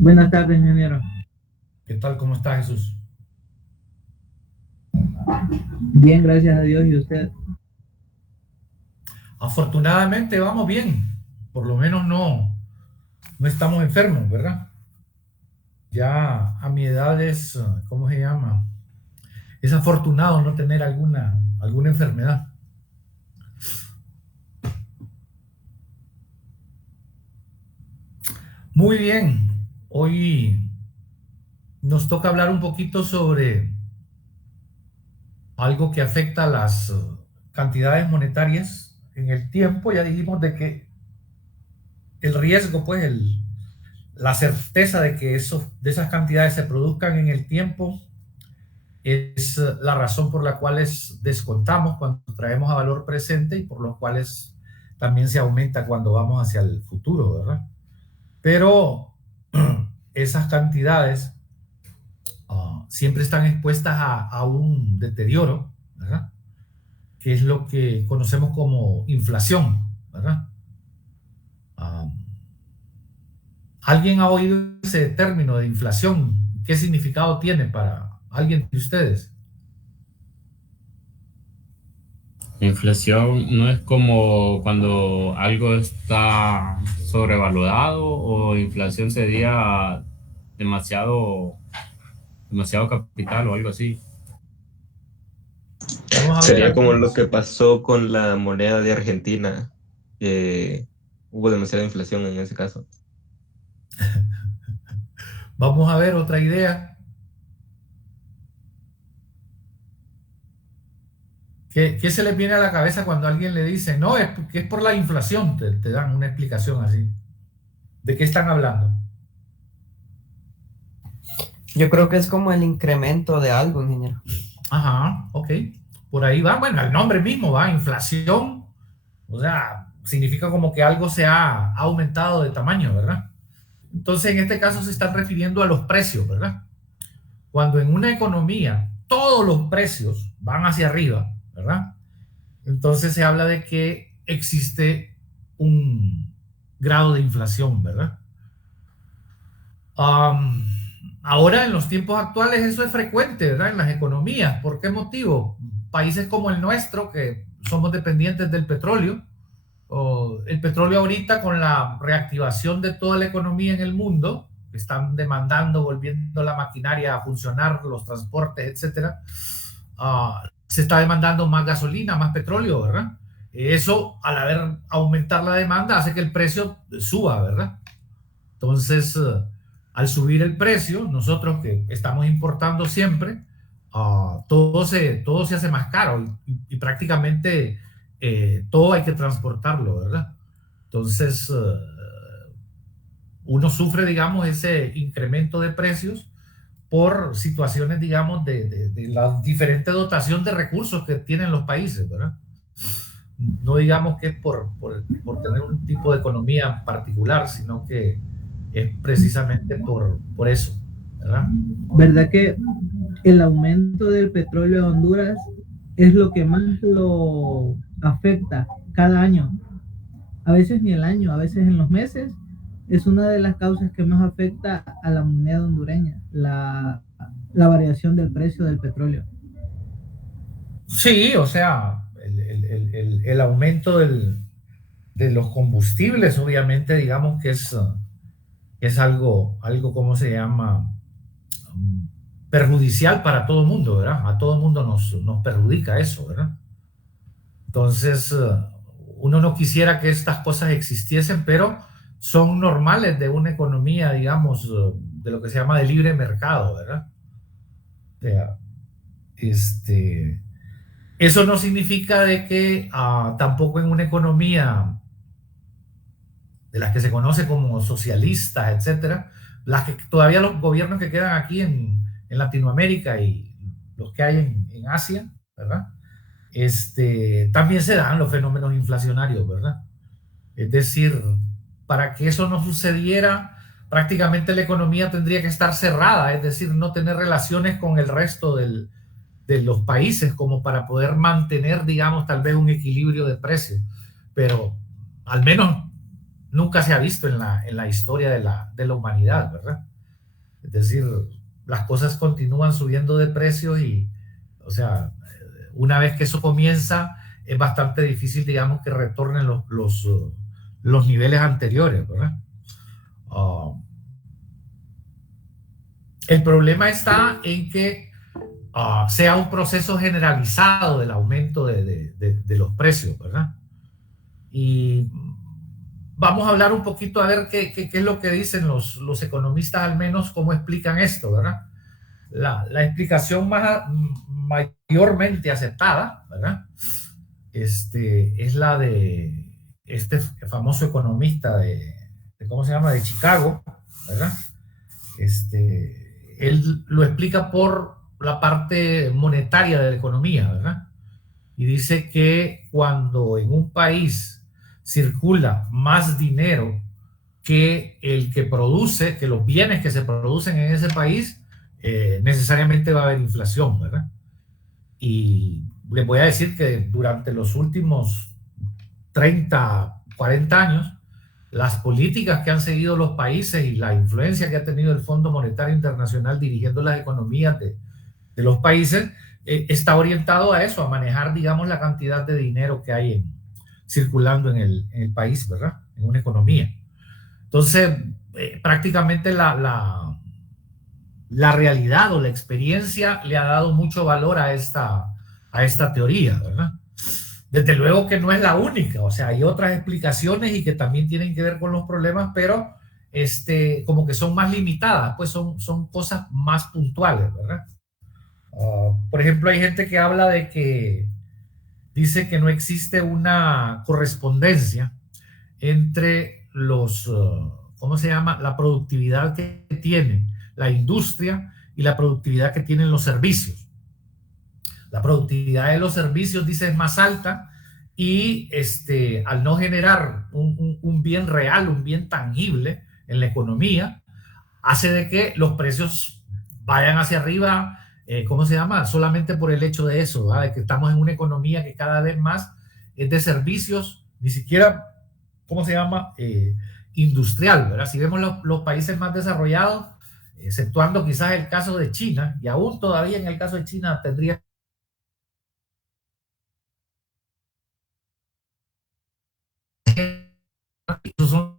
Buenas tardes, ingeniero. ¿Qué tal? ¿Cómo está, Jesús? Bien, gracias a Dios. ¿Y usted? Afortunadamente vamos bien. Por lo menos no estamos enfermos, ¿verdad? Ya a mi edad es, ¿cómo se llama? Es afortunado no tener alguna enfermedad. Muy bien. Hoy nos toca hablar un poquito sobre algo que afecta a las cantidades monetarias en el tiempo. Ya dijimos de que el riesgo, pues la certeza de que de esas cantidades se produzcan en el tiempo es la razón por la cual descontamos cuando traemos a valor presente y por los cuales también se aumenta cuando vamos hacia el futuro, ¿verdad? Pero esas cantidades siempre están expuestas a un deterioro, ¿verdad? Que es lo que conocemos como inflación, ¿verdad? Uh, ¿Alguien ha oído ese término de inflación? ¿Qué significado tiene para alguien de ustedes? Inflación no es como cuando algo está sobrevalorado o inflación sería demasiado, demasiado capital o algo así. Vamos a ver Sería como lo algunos. que pasó con la moneda de Argentina, que hubo demasiada inflación en ese caso. Vamos a ver otra idea. ¿Qué se les viene a la cabeza cuando alguien le dice, no, que es por la inflación? Te dan una explicación así. ¿De qué están hablando? Yo creo que es como el incremento de algo, ingeniero. Ajá, ok. Por ahí va. Bueno, el nombre mismo va, inflación. O sea, significa como que algo se ha aumentado de tamaño, ¿verdad? Entonces, en este caso se están refiriendo a los precios, ¿verdad? Cuando en una economía todos los precios van hacia arriba, ¿verdad? Entonces se habla de que existe un grado de inflación, ¿verdad? Um, Ahora, en los tiempos actuales, eso es frecuente, ¿verdad? En las economías. ¿Por qué motivo? Países como el nuestro, que somos dependientes del petróleo, o el petróleo ahorita con la reactivación de toda la economía en el mundo, que están demandando, volviendo la maquinaria a funcionar, los transportes, etcétera, se está demandando más gasolina, más petróleo, ¿verdad? Eso, al haber aumentar la demanda, hace que el precio suba, ¿verdad? Entonces, al subir el precio, nosotros que estamos importando siempre, todo se hace más caro y prácticamente todo hay que transportarlo, ¿verdad? Entonces, uno sufre, digamos, ese incremento de precios por situaciones, digamos, de la diferente dotación de recursos que tienen los países, ¿verdad? No digamos que es por tener un tipo de economía particular, sino que es precisamente por eso, ¿verdad? ¿Verdad que el aumento del petróleo de Honduras es lo que más lo afecta cada año? A veces ni el año, a veces en los meses. Es una de las causas que más afecta a la moneda hondureña, la variación del precio del petróleo. Sí, o sea, el aumento de los combustibles, obviamente, digamos que es algo, ¿cómo se llama? Perjudicial para todo el mundo, ¿verdad? A todo el mundo nos perjudica eso, ¿verdad? Entonces, uno no quisiera que estas cosas existiesen, pero son normales de una economía, digamos, de lo que se llama de libre mercado, ¿verdad? O sea, eso no significa de que tampoco en una economía de las que se conoce como socialistas, etcétera, las que todavía los gobiernos que quedan aquí en Latinoamérica y los que hay en Asia, ¿verdad? También se dan los fenómenos inflacionarios, ¿verdad? Es decir, para que eso no sucediera, prácticamente la economía tendría que estar cerrada, es decir, no tener relaciones con el resto de los países como para poder mantener, digamos, tal vez un equilibrio de precios. Pero al menos nunca se ha visto en la historia de la humanidad, ¿verdad? Es decir, las cosas continúan subiendo de precio y, o sea, una vez que eso comienza, es bastante difícil, digamos, que retornen los niveles anteriores, ¿verdad? El problema está en que sea un proceso generalizado del aumento de los precios, ¿verdad? Y vamos a hablar un poquito a ver qué es lo que dicen los economistas, al menos cómo explican esto, ¿verdad? La explicación mayormente aceptada, ¿verdad? Es la de este famoso economista ¿cómo se llama? De Chicago, ¿verdad? Él lo explica por la parte monetaria de la economía, ¿verdad? Y dice que cuando en un país circula más dinero que el que produce, que los bienes que se producen en ese país, necesariamente va a haber inflación, ¿verdad? Y les voy a decir que durante los últimos 30, 40 años, las políticas que han seguido los países y la influencia que ha tenido el Fondo Monetario Internacional dirigiendo las economías de los países, está orientado a eso, a manejar, digamos, la cantidad de dinero que hay circulando en el país, ¿verdad? En una economía. Entonces, prácticamente la realidad o la experiencia le ha dado mucho valor a esta teoría, ¿verdad? Desde luego que no es la única, o sea, hay otras explicaciones y que también tienen que ver con los problemas, pero como que son más limitadas, pues son cosas más puntuales, ¿verdad? Por ejemplo, hay gente que habla de que dice que no existe una correspondencia entre ¿cómo se llama? La productividad que tiene la industria y la productividad que tienen los servicios. La productividad de los servicios, dice, es más alta y al no generar un bien real, un bien tangible en la economía, hace de que los precios vayan hacia arriba, ¿cómo se llama? Solamente por el hecho de eso, ¿verdad? De que estamos en una economía que cada vez más es de servicios, ni siquiera, ¿cómo se llama? Industrial, ¿verdad? Si vemos los países más desarrollados, exceptuando quizás el caso de China, y aún todavía en el caso de China tendría son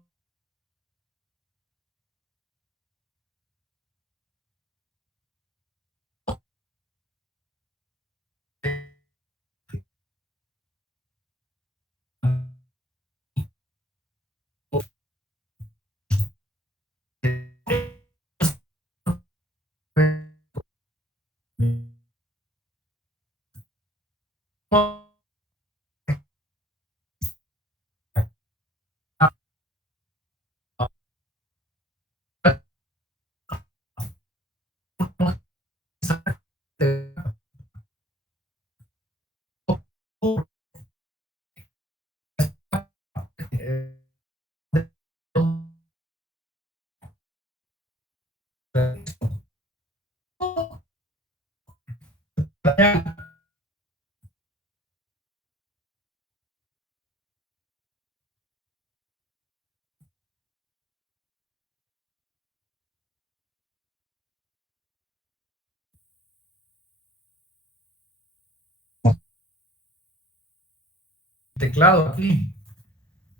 teclado aquí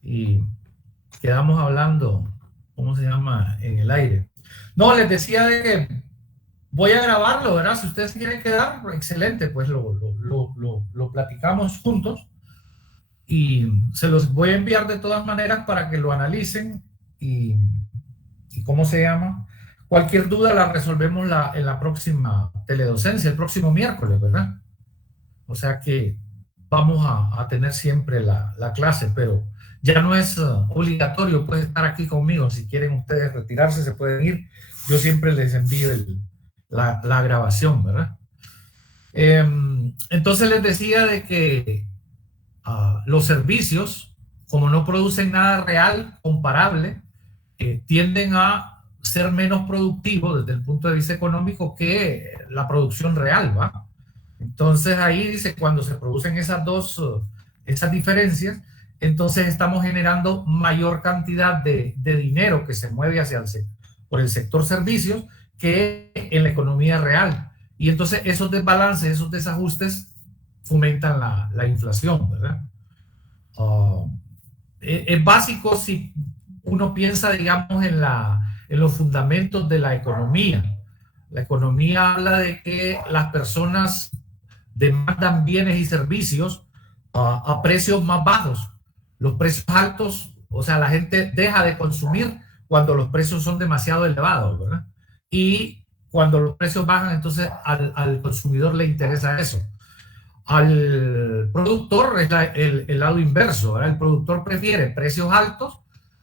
y quedamos hablando, ¿cómo se llama? En el aire. No, les decía de que voy a grabarlo, ¿verdad? Si ustedes quieren quedar, excelente, pues lo platicamos juntos y se los voy a enviar de todas maneras para que lo analicen y ¿cómo se llama? Cualquier duda la resolvemos en la próxima teledocencia, el próximo miércoles, ¿verdad? O sea que vamos a tener siempre la clase, pero ya no es obligatorio, pueden estar aquí conmigo. Si quieren ustedes retirarse, se pueden ir. Yo siempre les envío la grabación, ¿verdad? Entonces les decía de que los servicios, como no producen nada real, comparable, tienden a ser menos productivos desde el punto de vista económico que la producción real, ¿va? Entonces ahí dice, cuando se producen esas diferencias, entonces estamos generando mayor cantidad de dinero que se mueve por el sector servicios que en la economía real. Y entonces esos desbalances, esos desajustes fomentan la inflación, ¿verdad? Es básico si uno piensa, digamos, en los fundamentos de la economía. La economía habla de que las personas demandan bienes y servicios a precios más bajos. Los precios altos, o sea, la gente deja de consumir cuando los precios son demasiado elevados, ¿verdad? Y cuando los precios bajan, entonces al consumidor le interesa eso. Al productor es el lado inverso, ¿verdad? El productor prefiere precios altos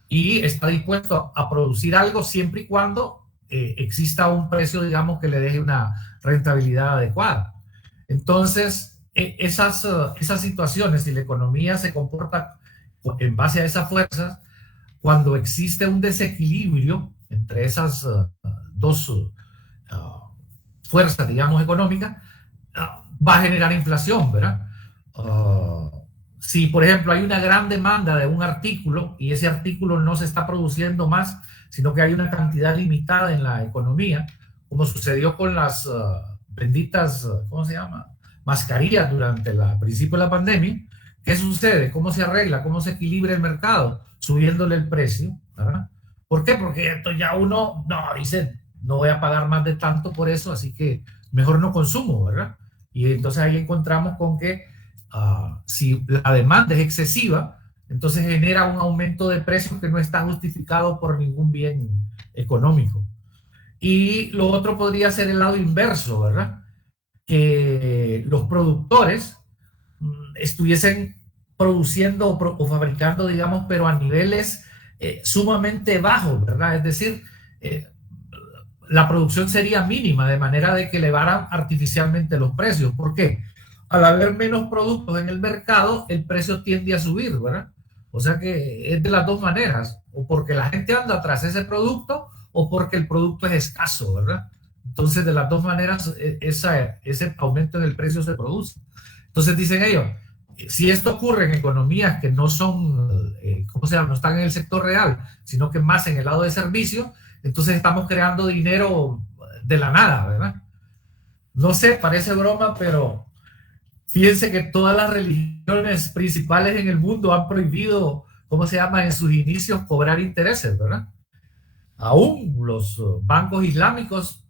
y está dispuesto a producir algo siempre y cuando exista un precio, digamos, que le deje una rentabilidad adecuada. Entonces, esas situaciones, si la economía se comporta en base a esas fuerzas, cuando existe un desequilibrio entre esas dos fuerzas, digamos, económicas, va a generar inflación, ¿verdad? Si, por ejemplo, hay una gran demanda de un artículo y ese artículo no se está produciendo más, sino que hay una cantidad limitada en la economía, como sucedió con las benditas, ¿cómo se llama? Mascarillas durante el principio de la pandemia. ¿Qué sucede? ¿Cómo se arregla? ¿Cómo se equilibra el mercado? Subiéndole el precio, ¿verdad? ¿Por qué? Porque esto ya uno, dice, no voy a pagar más de tanto por eso, así que mejor no consumo, ¿verdad? Y entonces ahí encontramos con que si la demanda es excesiva, entonces genera un aumento de precios que no está justificado por ningún bien económico. Y lo otro podría ser el lado inverso, ¿verdad? Que los productores estuviesen produciendo o fabricando, digamos, pero a niveles sumamente bajos, ¿verdad? Es decir, la producción sería mínima, de manera de que elevaran artificialmente los precios. ¿Por qué? Al haber menos productos en el mercado, el precio tiende a subir, ¿verdad? O sea que es de las dos maneras, o porque la gente anda tras ese producto o porque el producto es escaso, ¿verdad? Entonces, de las dos maneras, ese aumento en el precio se produce. Entonces, dicen ellos, si esto ocurre en economías que no son, ¿cómo se llama? No están en el sector real, sino que más en el lado de servicio, entonces estamos creando dinero de la nada, ¿verdad? No sé, parece broma, pero fíjense que todas las religiones principales en el mundo han prohibido, ¿cómo se llama? En sus inicios cobrar intereses, ¿verdad? Aún los bancos islámicos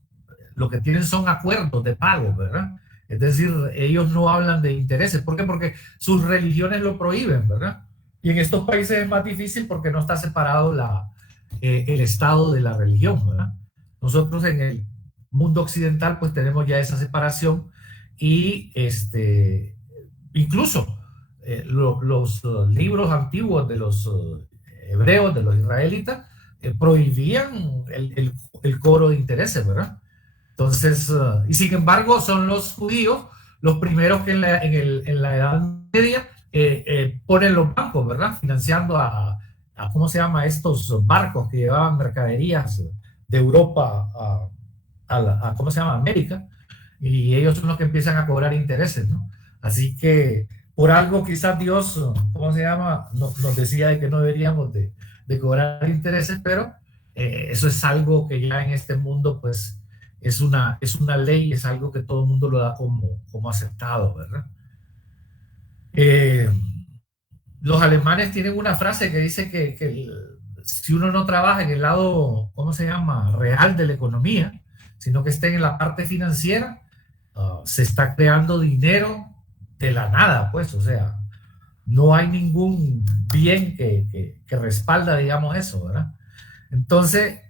lo que tienen son acuerdos de pago, ¿verdad? Es decir, ellos no hablan de intereses. ¿Por qué? Porque sus religiones lo prohíben, ¿verdad? Y en estos países es más difícil porque no está separado el Estado de la religión, ¿verdad? Nosotros en el mundo occidental pues tenemos ya esa separación y incluso los libros antiguos de los hebreos, de los israelitas, prohibían el cobro de intereses, ¿verdad? Entonces, y sin embargo son los judíos los primeros que en la Edad Media ponen los bancos, ¿verdad? Financiando a ¿cómo se llama? Estos barcos que llevaban mercaderías de Europa ¿cómo se llama? América, y ellos son los que empiezan a cobrar intereses, ¿no? Así que por algo quizás Dios, ¿cómo se llama? Nos decía de que no deberíamos de cobrar intereses, pero eso es algo que ya en este mundo pues es una ley, es algo que todo el mundo lo da como aceptado, ¿verdad? Los alemanes tienen una frase que dice que si uno no trabaja en el lado, ¿cómo se llama?, real de la economía, sino que esté en la parte financiera, se está creando dinero de la nada, pues, o sea, no hay ningún bien que respalda, digamos, eso, ¿verdad? Entonces,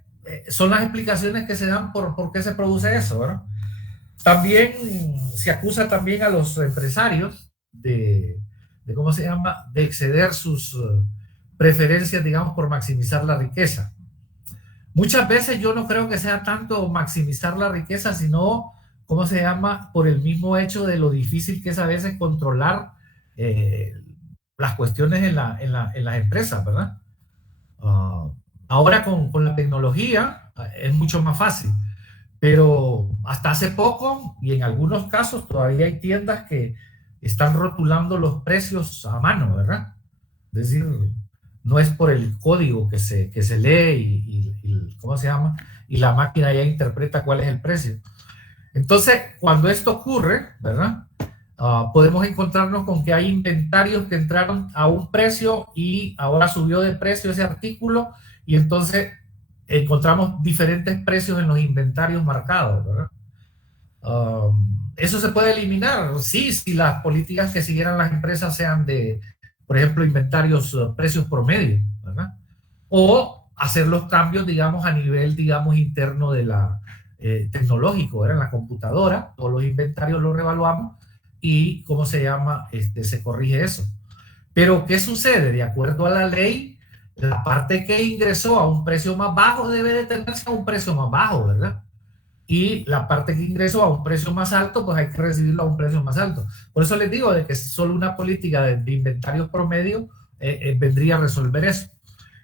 son las explicaciones que se dan por qué se produce eso, ¿verdad? También se acusa también a los empresarios de ¿cómo se llama?, de exceder sus preferencias, digamos, por maximizar la riqueza. Muchas veces yo no creo que sea tanto maximizar la riqueza, sino, ¿cómo se llama?, por el mismo hecho de lo difícil que es a veces controlar las cuestiones en las empresas, ¿verdad? Ahora con la tecnología es mucho más fácil, pero hasta hace poco y en algunos casos todavía hay tiendas que están rotulando los precios a mano, ¿verdad? Es decir, no es por el código que se lee y ¿cómo se llama?, y la máquina ya interpreta cuál es el precio. Entonces, cuando esto ocurre, ¿verdad? Podemos encontrarnos con que hay inventarios que entraron a un precio y ahora subió de precio ese artículo, y entonces encontramos diferentes precios en los inventarios marcados, ¿verdad? Eso se puede eliminar, sí, si las políticas que siguieran las empresas sean de, por ejemplo, inventarios, precios promedio, ¿verdad? O hacer los cambios, digamos, a nivel, digamos, interno de la tecnológico, ¿verdad? En la computadora, todos los inventarios los revaluamos y, ¿cómo se llama? Se corrige eso. Pero, ¿qué sucede? De acuerdo a la ley, la parte que ingresó a un precio más bajo debe detenerse a un precio más bajo, ¿verdad? Y la parte que ingresó a un precio más alto, pues hay que recibirlo a un precio más alto. Por eso les digo de que solo una política de inventarios promedio vendría a resolver eso.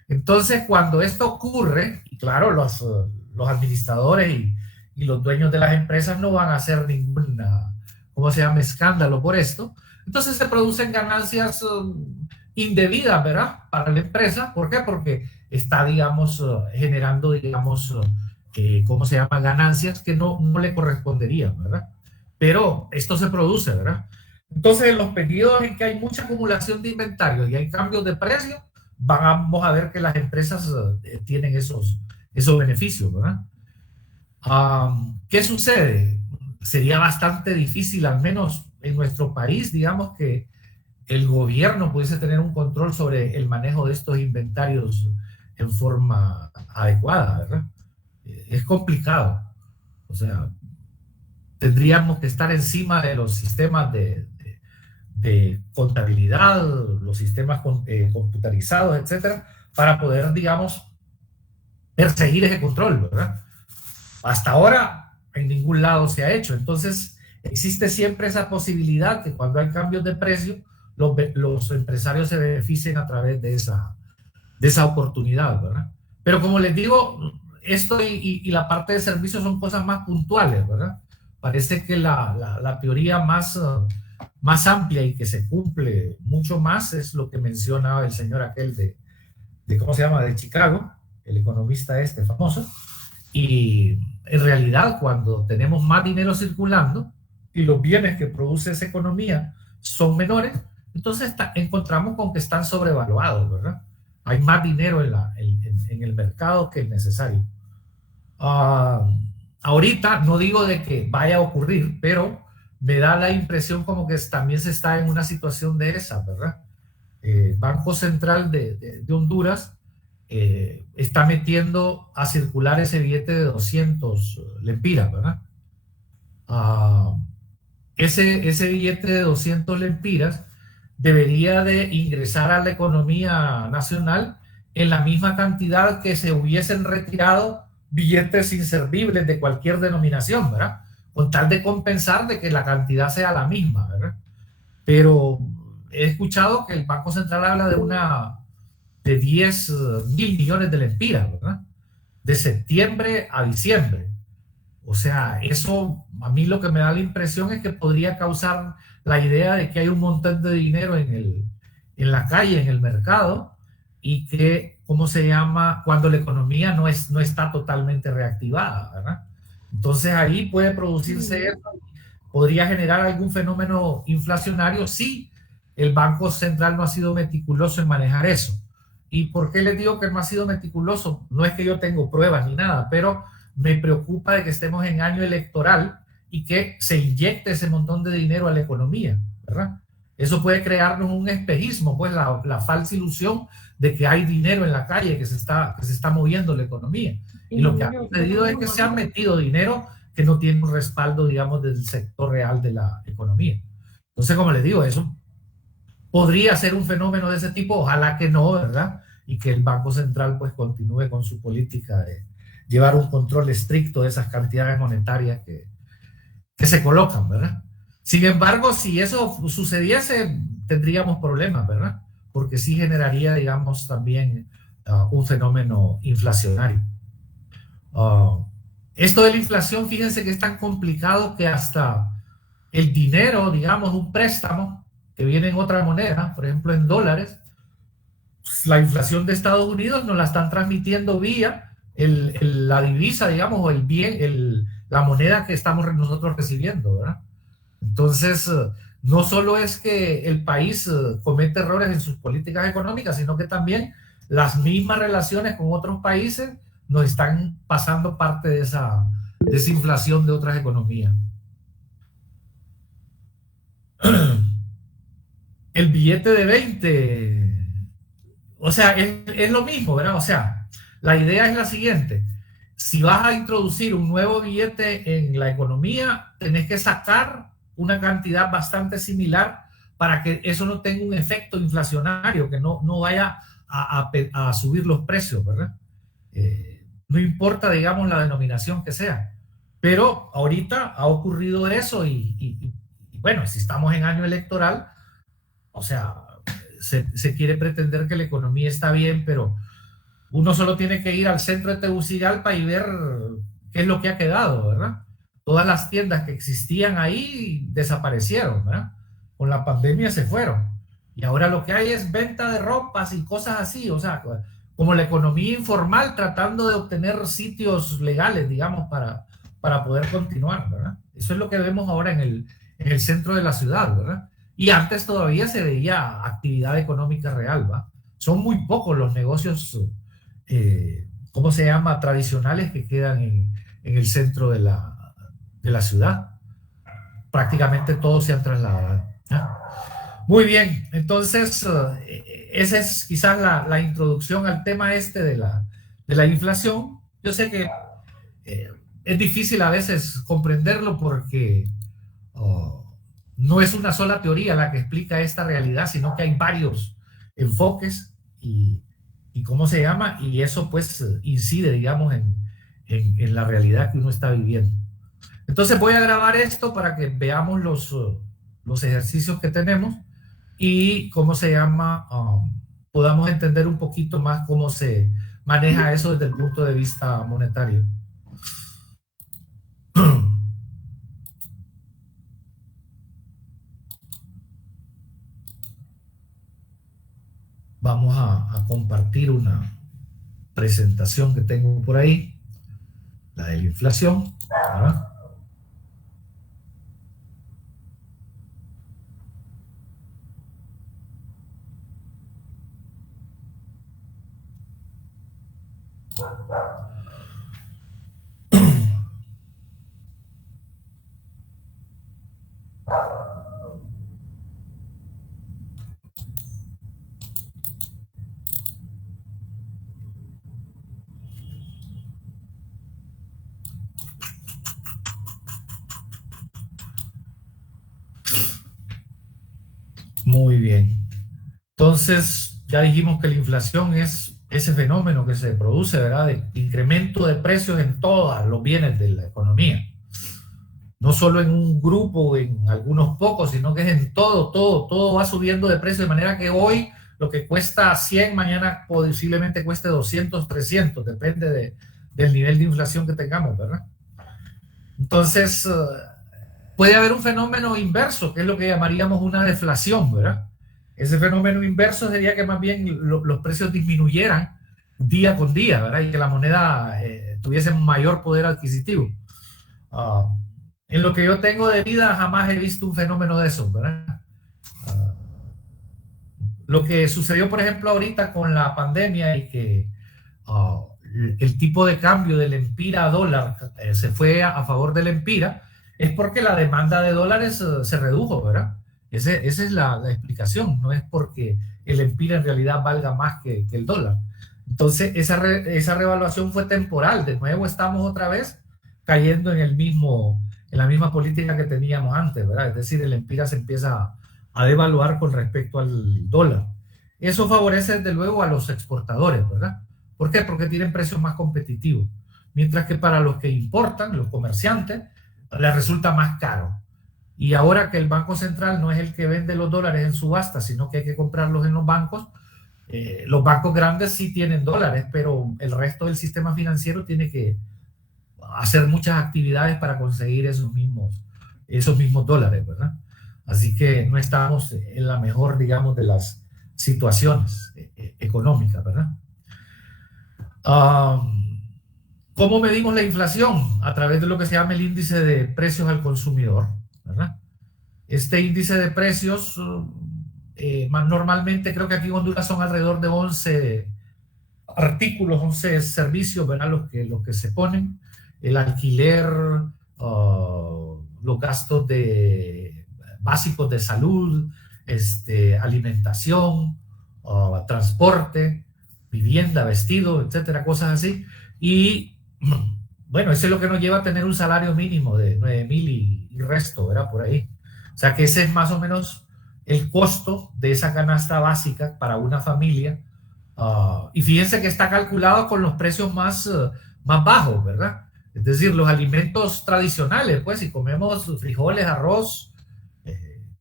Entonces, cuando esto ocurre, y claro, los administradores y los dueños de las empresas no van a hacer ninguna, ¿cómo se llama?, escándalo por esto. Entonces se producen ganancias indebidas, ¿verdad?, para la empresa. ¿Por qué? Porque está, digamos, generando, digamos, ¿cómo se llama?, ganancias que no le corresponderían, ¿verdad? Pero esto se produce, ¿verdad? Entonces, en los periodos en que hay mucha acumulación de inventarios y hay cambios de precio, vamos a ver que las empresas tienen esos beneficios, ¿verdad? ¿Qué sucede? Sería bastante difícil, al menos en nuestro país, digamos, que el gobierno pudiese tener un control sobre el manejo de estos inventarios en forma adecuada, ¿verdad? Es complicado. O sea, tendríamos que estar encima de los sistemas de contabilidad, los sistemas computarizados, etcétera, para poder, digamos, perseguir ese control, ¿verdad? Hasta ahora en ningún lado se ha hecho. Entonces existe siempre esa posibilidad que cuando hay cambios de precio, los empresarios se beneficien a través de esa oportunidad, ¿verdad? Pero como les digo, esto y la parte de servicios son cosas más puntuales, ¿verdad? Parece que la teoría más amplia y que se cumple mucho más es lo que mencionaba el señor aquel de ¿cómo se llama?, de Chicago, el economista famoso. Y en realidad, cuando tenemos más dinero circulando y los bienes que produce esa economía son menores, entonces encontramos con que están sobrevaluados, ¿verdad? Hay más dinero en el mercado que es necesario. Ahorita no digo de que vaya a ocurrir, pero me da la impresión como que también se está en una situación de esa, ¿verdad? Banco Central de Honduras está metiendo a circular ese billete de 200 lempiras, ¿verdad? Ese billete de 200 lempiras debería de ingresar a la economía nacional en la misma cantidad que se hubiesen retirado billetes inservibles de cualquier denominación, ¿verdad? Con tal de compensar de que la cantidad sea la misma, ¿verdad? Pero he escuchado que el Banco Central habla de 10.000 millones de lempiras, ¿verdad? De septiembre a diciembre. O sea, eso a mí lo que me da la impresión es que podría causar la idea de que hay un montón de dinero en la calle, en el mercado, y que, ¿cómo se llama?, cuando la economía no está totalmente reactivada, ¿verdad? Entonces ahí puede producirse eso, podría generar algún fenómeno inflacionario si el Banco Central no ha sido meticuloso en manejar eso. ¿Y por qué les digo que no ha sido meticuloso? No es que yo tengo pruebas ni nada, pero me preocupa de que estemos en año electoral y que se inyecte ese montón de dinero a la economía, ¿verdad? Eso puede crearnos un espejismo, pues la falsa ilusión de que hay dinero en la calle, que se está moviendo la economía. Y lo que ha sucedido es que se han metido dinero que no tiene un respaldo, digamos, del sector real de la economía. Entonces, como les digo, eso podría ser un fenómeno de ese tipo, ojalá que no, ¿verdad? Y que el Banco Central pues continúe con su política de llevar un control estricto de esas cantidades monetarias que se colocan, ¿verdad? Sin embargo, si eso sucediese, tendríamos problemas, ¿verdad? Porque sí generaría, digamos, también un fenómeno inflacionario. Esto de la inflación, fíjense que es tan complicado que hasta el dinero, digamos, un préstamo que viene en otra moneda, por ejemplo en dólares, pues la inflación de Estados Unidos nos la están transmitiendo vía la divisa, digamos, o el bien, la moneda que estamos nosotros recibiendo, ¿verdad? Entonces, no solo es que el país comete errores en sus políticas económicas, sino que también las mismas relaciones con otros países nos están pasando parte de esa inflación de otras economías. El billete de 20, o sea, es lo mismo, ¿verdad? O sea, la idea es la siguiente: si vas a introducir un nuevo billete en la economía, tenés que sacar una cantidad bastante similar para que eso no tenga un efecto inflacionario, que no vaya a subir los precios, ¿verdad? No importa, digamos, la denominación que sea. Pero ahorita ha ocurrido eso y bueno, si estamos en año electoral, o sea, se quiere pretender que la economía está bien, pero uno solo tiene que ir al centro de Tegucigalpa y ver qué es lo que ha quedado, ¿verdad? Todas las tiendas que existían ahí desaparecieron, ¿verdad? Con la pandemia se fueron. Y ahora lo que hay es venta de ropas y cosas así, o sea, como la economía informal tratando de obtener sitios legales, digamos, para poder continuar, ¿verdad? Eso es lo que vemos ahora en el centro de la ciudad, ¿verdad? Y antes todavía se veía actividad económica real, ¿va? Son muy pocos los negocios, ¿cómo se llama?, tradicionales que quedan en el centro de la ciudad. Prácticamente todos se han trasladado, ¿ya? Muy bien, entonces esa es quizás la introducción al tema este de la inflación. Yo sé que es difícil a veces comprenderlo porque no es una sola teoría la que explica esta realidad, sino que hay varios enfoques y ¿cómo se llama? Y eso pues incide, digamos, en la realidad que uno está viviendo. Entonces voy a grabar esto para que veamos los ejercicios que tenemos y cómo se llama, podamos entender un poquito más cómo se maneja eso desde el punto de vista monetario. Vamos a compartir una presentación que tengo por ahí, la de la inflación, ¿verdad? Muy bien. Entonces, ya dijimos que la inflación es ese fenómeno que se produce, ¿verdad?, de incremento de precios en todos los bienes de la economía. No solo en un grupo o en algunos pocos, sino que es en todo va subiendo de precio, de manera que hoy lo que cuesta 100, mañana posiblemente cueste 200, 300, depende del nivel de inflación que tengamos, ¿verdad? Entonces, puede haber un fenómeno inverso, que es lo que llamaríamos una deflación, ¿verdad? Ese fenómeno inverso sería que más bien los precios disminuyeran día con día, ¿verdad? Y que la moneda tuviese un mayor poder adquisitivo. En lo que yo tengo de vida jamás he visto un fenómeno de eso, ¿verdad? Lo que sucedió, por ejemplo, ahorita con la pandemia y que el tipo de cambio del empira a dólar se fue a favor del empira, es porque la demanda de dólares se redujo, ¿verdad? Esa es la explicación, no es porque el empira en realidad valga más que el dólar. Entonces, esa revaluación fue temporal. De nuevo estamos otra vez cayendo en la misma política que teníamos antes, ¿verdad? Es decir, el empira se empieza a devaluar con respecto al dólar. Eso favorece, desde luego, a los exportadores, ¿verdad? ¿Por qué? Porque tienen precios más competitivos. Mientras que para los que importan, los comerciantes, les resulta más caro. Y ahora que el Banco Central no es el que vende los dólares en subasta, sino que hay que comprarlos en los bancos grandes sí tienen dólares, pero el resto del sistema financiero tiene que hacer muchas actividades para conseguir esos mismos dólares, ¿verdad? Así que no estamos en la mejor, digamos, de las situaciones económicas, ¿verdad? ¿Cómo medimos la inflación? A través de lo que se llama el índice de precios al consumidor, ¿verdad? Este índice de precios, más normalmente creo que aquí en Honduras son alrededor de 11 artículos, 11 servicios, ¿verdad? Los que se ponen, el alquiler, los gastos básicos de salud, alimentación, transporte, vivienda, vestido, etcétera, cosas así. Y bueno, eso es lo que nos lleva a tener un salario mínimo de 9,000 y resto, ¿verdad? Por ahí. O sea que ese es más o menos el costo de esa canasta básica para una familia. Y fíjense que está calculado con los precios más bajos, ¿verdad? Es decir, los alimentos tradicionales, pues si comemos frijoles, arroz,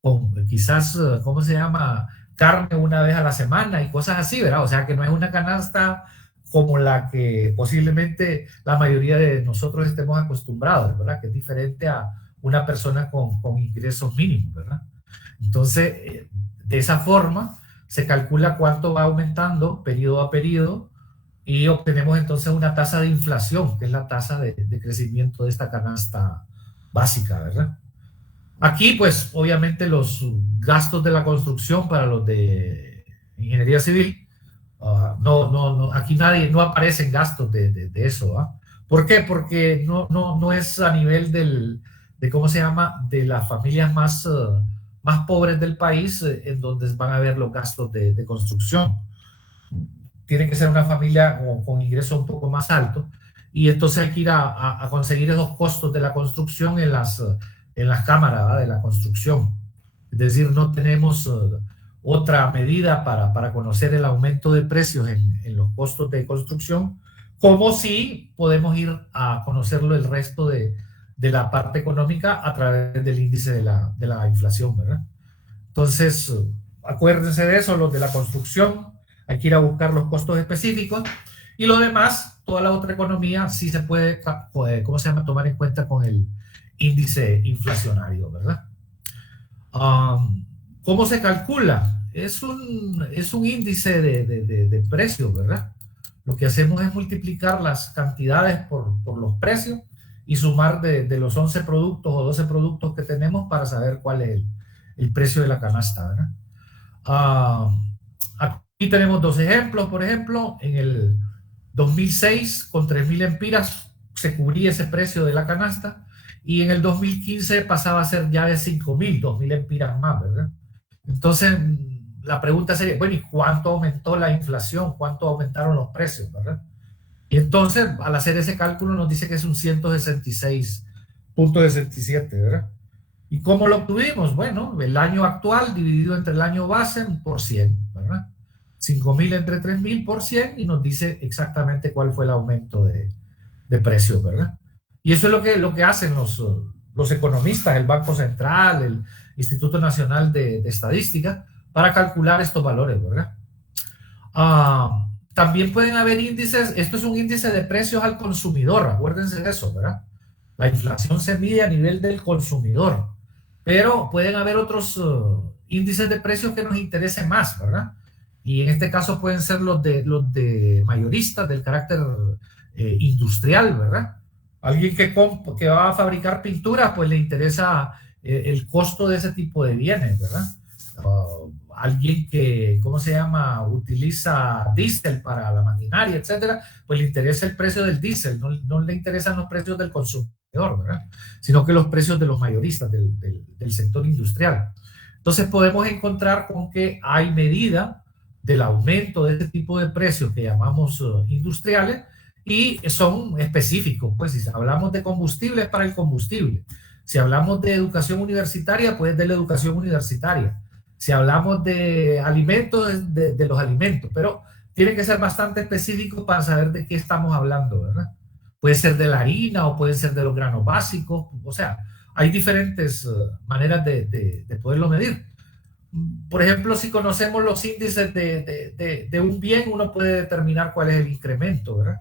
con quizás, ¿cómo se llama? Carne una vez a la semana y cosas así, ¿verdad? O sea que no es una canasta como la que posiblemente la mayoría de nosotros estemos acostumbrados, ¿verdad? Que es diferente a una persona con ingresos mínimos, ¿verdad? Entonces, de esa forma se calcula cuánto va aumentando periodo a periodo y obtenemos entonces una tasa de inflación, que es la tasa de crecimiento de esta canasta básica, ¿verdad? Aquí, pues, obviamente los gastos de la construcción para los de ingeniería civil, no, aquí no aparecen gastos de eso, ¿ah? ¿Por qué? Porque no es a nivel de ¿cómo se llama? De las familias más pobres del país en donde van a haber los gastos de construcción. Tiene que ser una familia con ingresos un poco más altos y entonces hay que ir a conseguir esos costos de la construcción en las cámaras, ¿verdad? De la construcción. Es decir, no tenemos otra medida para conocer el aumento de precios en los costos de construcción, como si podemos ir a conocerlo el resto de la parte económica a través del índice de la inflación, ¿verdad? Entonces, acuérdense de eso, los de la construcción, hay que ir a buscar los costos específicos y lo demás, toda la otra economía sí se puede, ¿cómo se llama?, tomar en cuenta con el índice inflacionario, ¿verdad? ¿Cómo se calcula? Es un índice de precios, ¿verdad? Lo que hacemos es multiplicar las cantidades por los precios y sumar de los 11 productos o 12 productos que tenemos para saber cuál es el precio de la canasta, ¿verdad? Aquí tenemos dos ejemplos. Por ejemplo, en el 2006 con 3,000 lempiras se cubría ese precio de la canasta y en el 2015 pasaba a ser ya de 5,000, 2,000 lempiras más, ¿verdad? Entonces la pregunta sería, bueno, ¿y cuánto aumentó la inflación? ¿Cuánto aumentaron los precios, verdad? Y entonces, al hacer ese cálculo, nos dice que es un 166.67, ¿verdad? ¿Y cómo lo obtuvimos? Bueno, el año actual dividido entre el año base por 100, ¿verdad? 5,000 entre 3,000 por 100 y nos dice exactamente cuál fue el aumento de precios, ¿verdad? Y eso es lo que hacen los economistas, el Banco Central, el Instituto Nacional de Estadística, para calcular estos valores, ¿verdad? También pueden haber índices, esto es un índice de precios al consumidor, acuérdense de eso, ¿verdad? La inflación se mide a nivel del consumidor, pero pueden haber otros índices de precios que nos interesen más, ¿verdad? Y en este caso pueden ser los de mayoristas del carácter industrial, ¿verdad? Alguien que va a fabricar pinturas, pues le interesa el costo de ese tipo de bienes, ¿verdad? Alguien que, ¿cómo se llama?, utiliza diésel para la maquinaria, etcétera, pues le interesa el precio del diésel, no le interesan los precios del consumidor, ¿verdad? Sino que los precios de los mayoristas del sector industrial. Entonces podemos encontrar con que hay medida del aumento de este tipo de precios que llamamos industriales y son específicos. Pues si hablamos de combustible es para el combustible. Si hablamos de educación universitaria, pues de la educación universitaria. Si hablamos de alimentos, de los alimentos, pero tiene que ser bastante específico para saber de qué estamos hablando, ¿verdad? Puede ser de la harina o puede ser de los granos básicos, o sea, hay diferentes maneras de poderlo medir. Por ejemplo, si conocemos los índices de un bien, uno puede determinar cuál es el incremento, ¿verdad?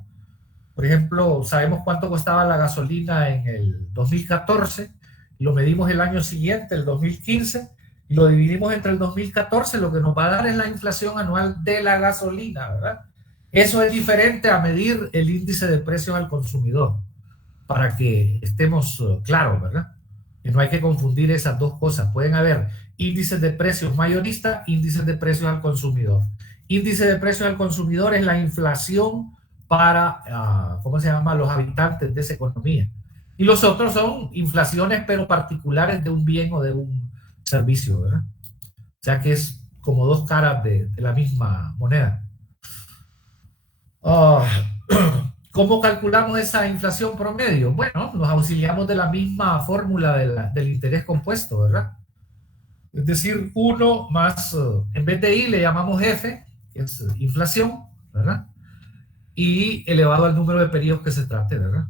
Por ejemplo, sabemos cuánto costaba la gasolina en el 2014, lo medimos el año siguiente, el 2015, y lo dividimos entre el 2014, lo que nos va a dar es la inflación anual de la gasolina, ¿verdad? Eso es diferente a medir el índice de precios al consumidor, para que estemos claros, ¿verdad? Que no hay que confundir esas dos cosas. Pueden haber índices de precios mayoristas, índices de precios al consumidor. Índice de precios al consumidor es la inflación para, ¿cómo se llama?, los habitantes de esa economía. Y los otros son inflaciones, pero particulares de un bien o de un servicio, ¿verdad? O sea que es como dos caras de la misma moneda. ¿Cómo calculamos esa inflación promedio? Bueno, nos auxiliamos de la misma fórmula del interés compuesto, ¿verdad? Es decir, 1 más, en vez de I le llamamos F, que es inflación, ¿verdad? Y elevado al número de periodos que se trate, ¿verdad?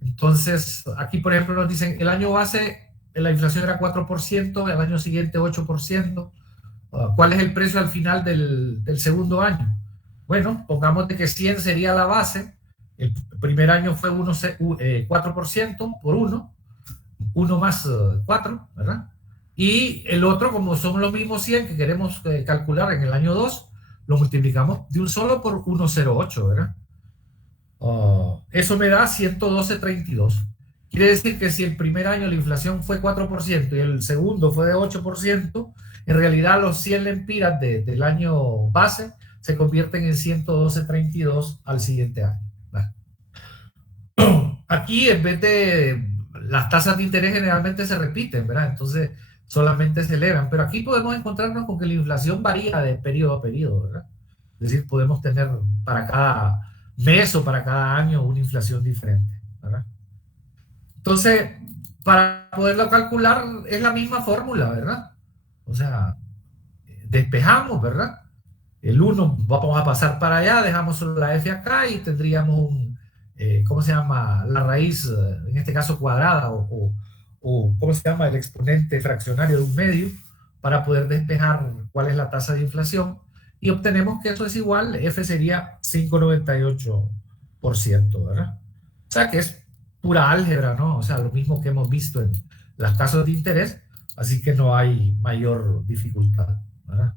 Entonces, aquí, por ejemplo, nos dicen, el año base, la inflación era 4%, el año siguiente 8%. ¿Cuál es el precio al final del segundo año? Bueno, pongamos de que 100 sería la base. El primer año fue 4% por 1 más 4, ¿verdad? Y el otro, como son los mismos 100 que queremos calcular en el año 2, lo multiplicamos de un solo por 1,08, ¿verdad? Eso me da 112,32. Quiere decir que si el primer año la inflación fue 4% y el segundo fue de 8%, en realidad los 100 lempiras del año base se convierten en 112,32 al siguiente año. Aquí, en vez de las tasas de interés generalmente se repiten, ¿verdad? Entonces solamente se elevan, pero aquí podemos encontrarnos con que la inflación varía de periodo a periodo, ¿verdad? Es decir, podemos tener para cada mes o para cada año una inflación diferente, ¿verdad? Entonces, para poderlo calcular es la misma fórmula, ¿verdad? O sea, despejamos, ¿verdad? El 1 vamos a pasar para allá, dejamos solo la f acá y tendríamos ¿cómo se llama? La raíz, en este caso cuadrada, o ¿cómo se llama? El exponente fraccionario de un medio, para poder despejar cuál es la tasa de inflación, y obtenemos que eso es igual, f sería 5,98%, ¿verdad? O sea que es pura álgebra, ¿no? O sea, lo mismo que hemos visto en las tasas de interés, así que no hay mayor dificultad, ¿verdad?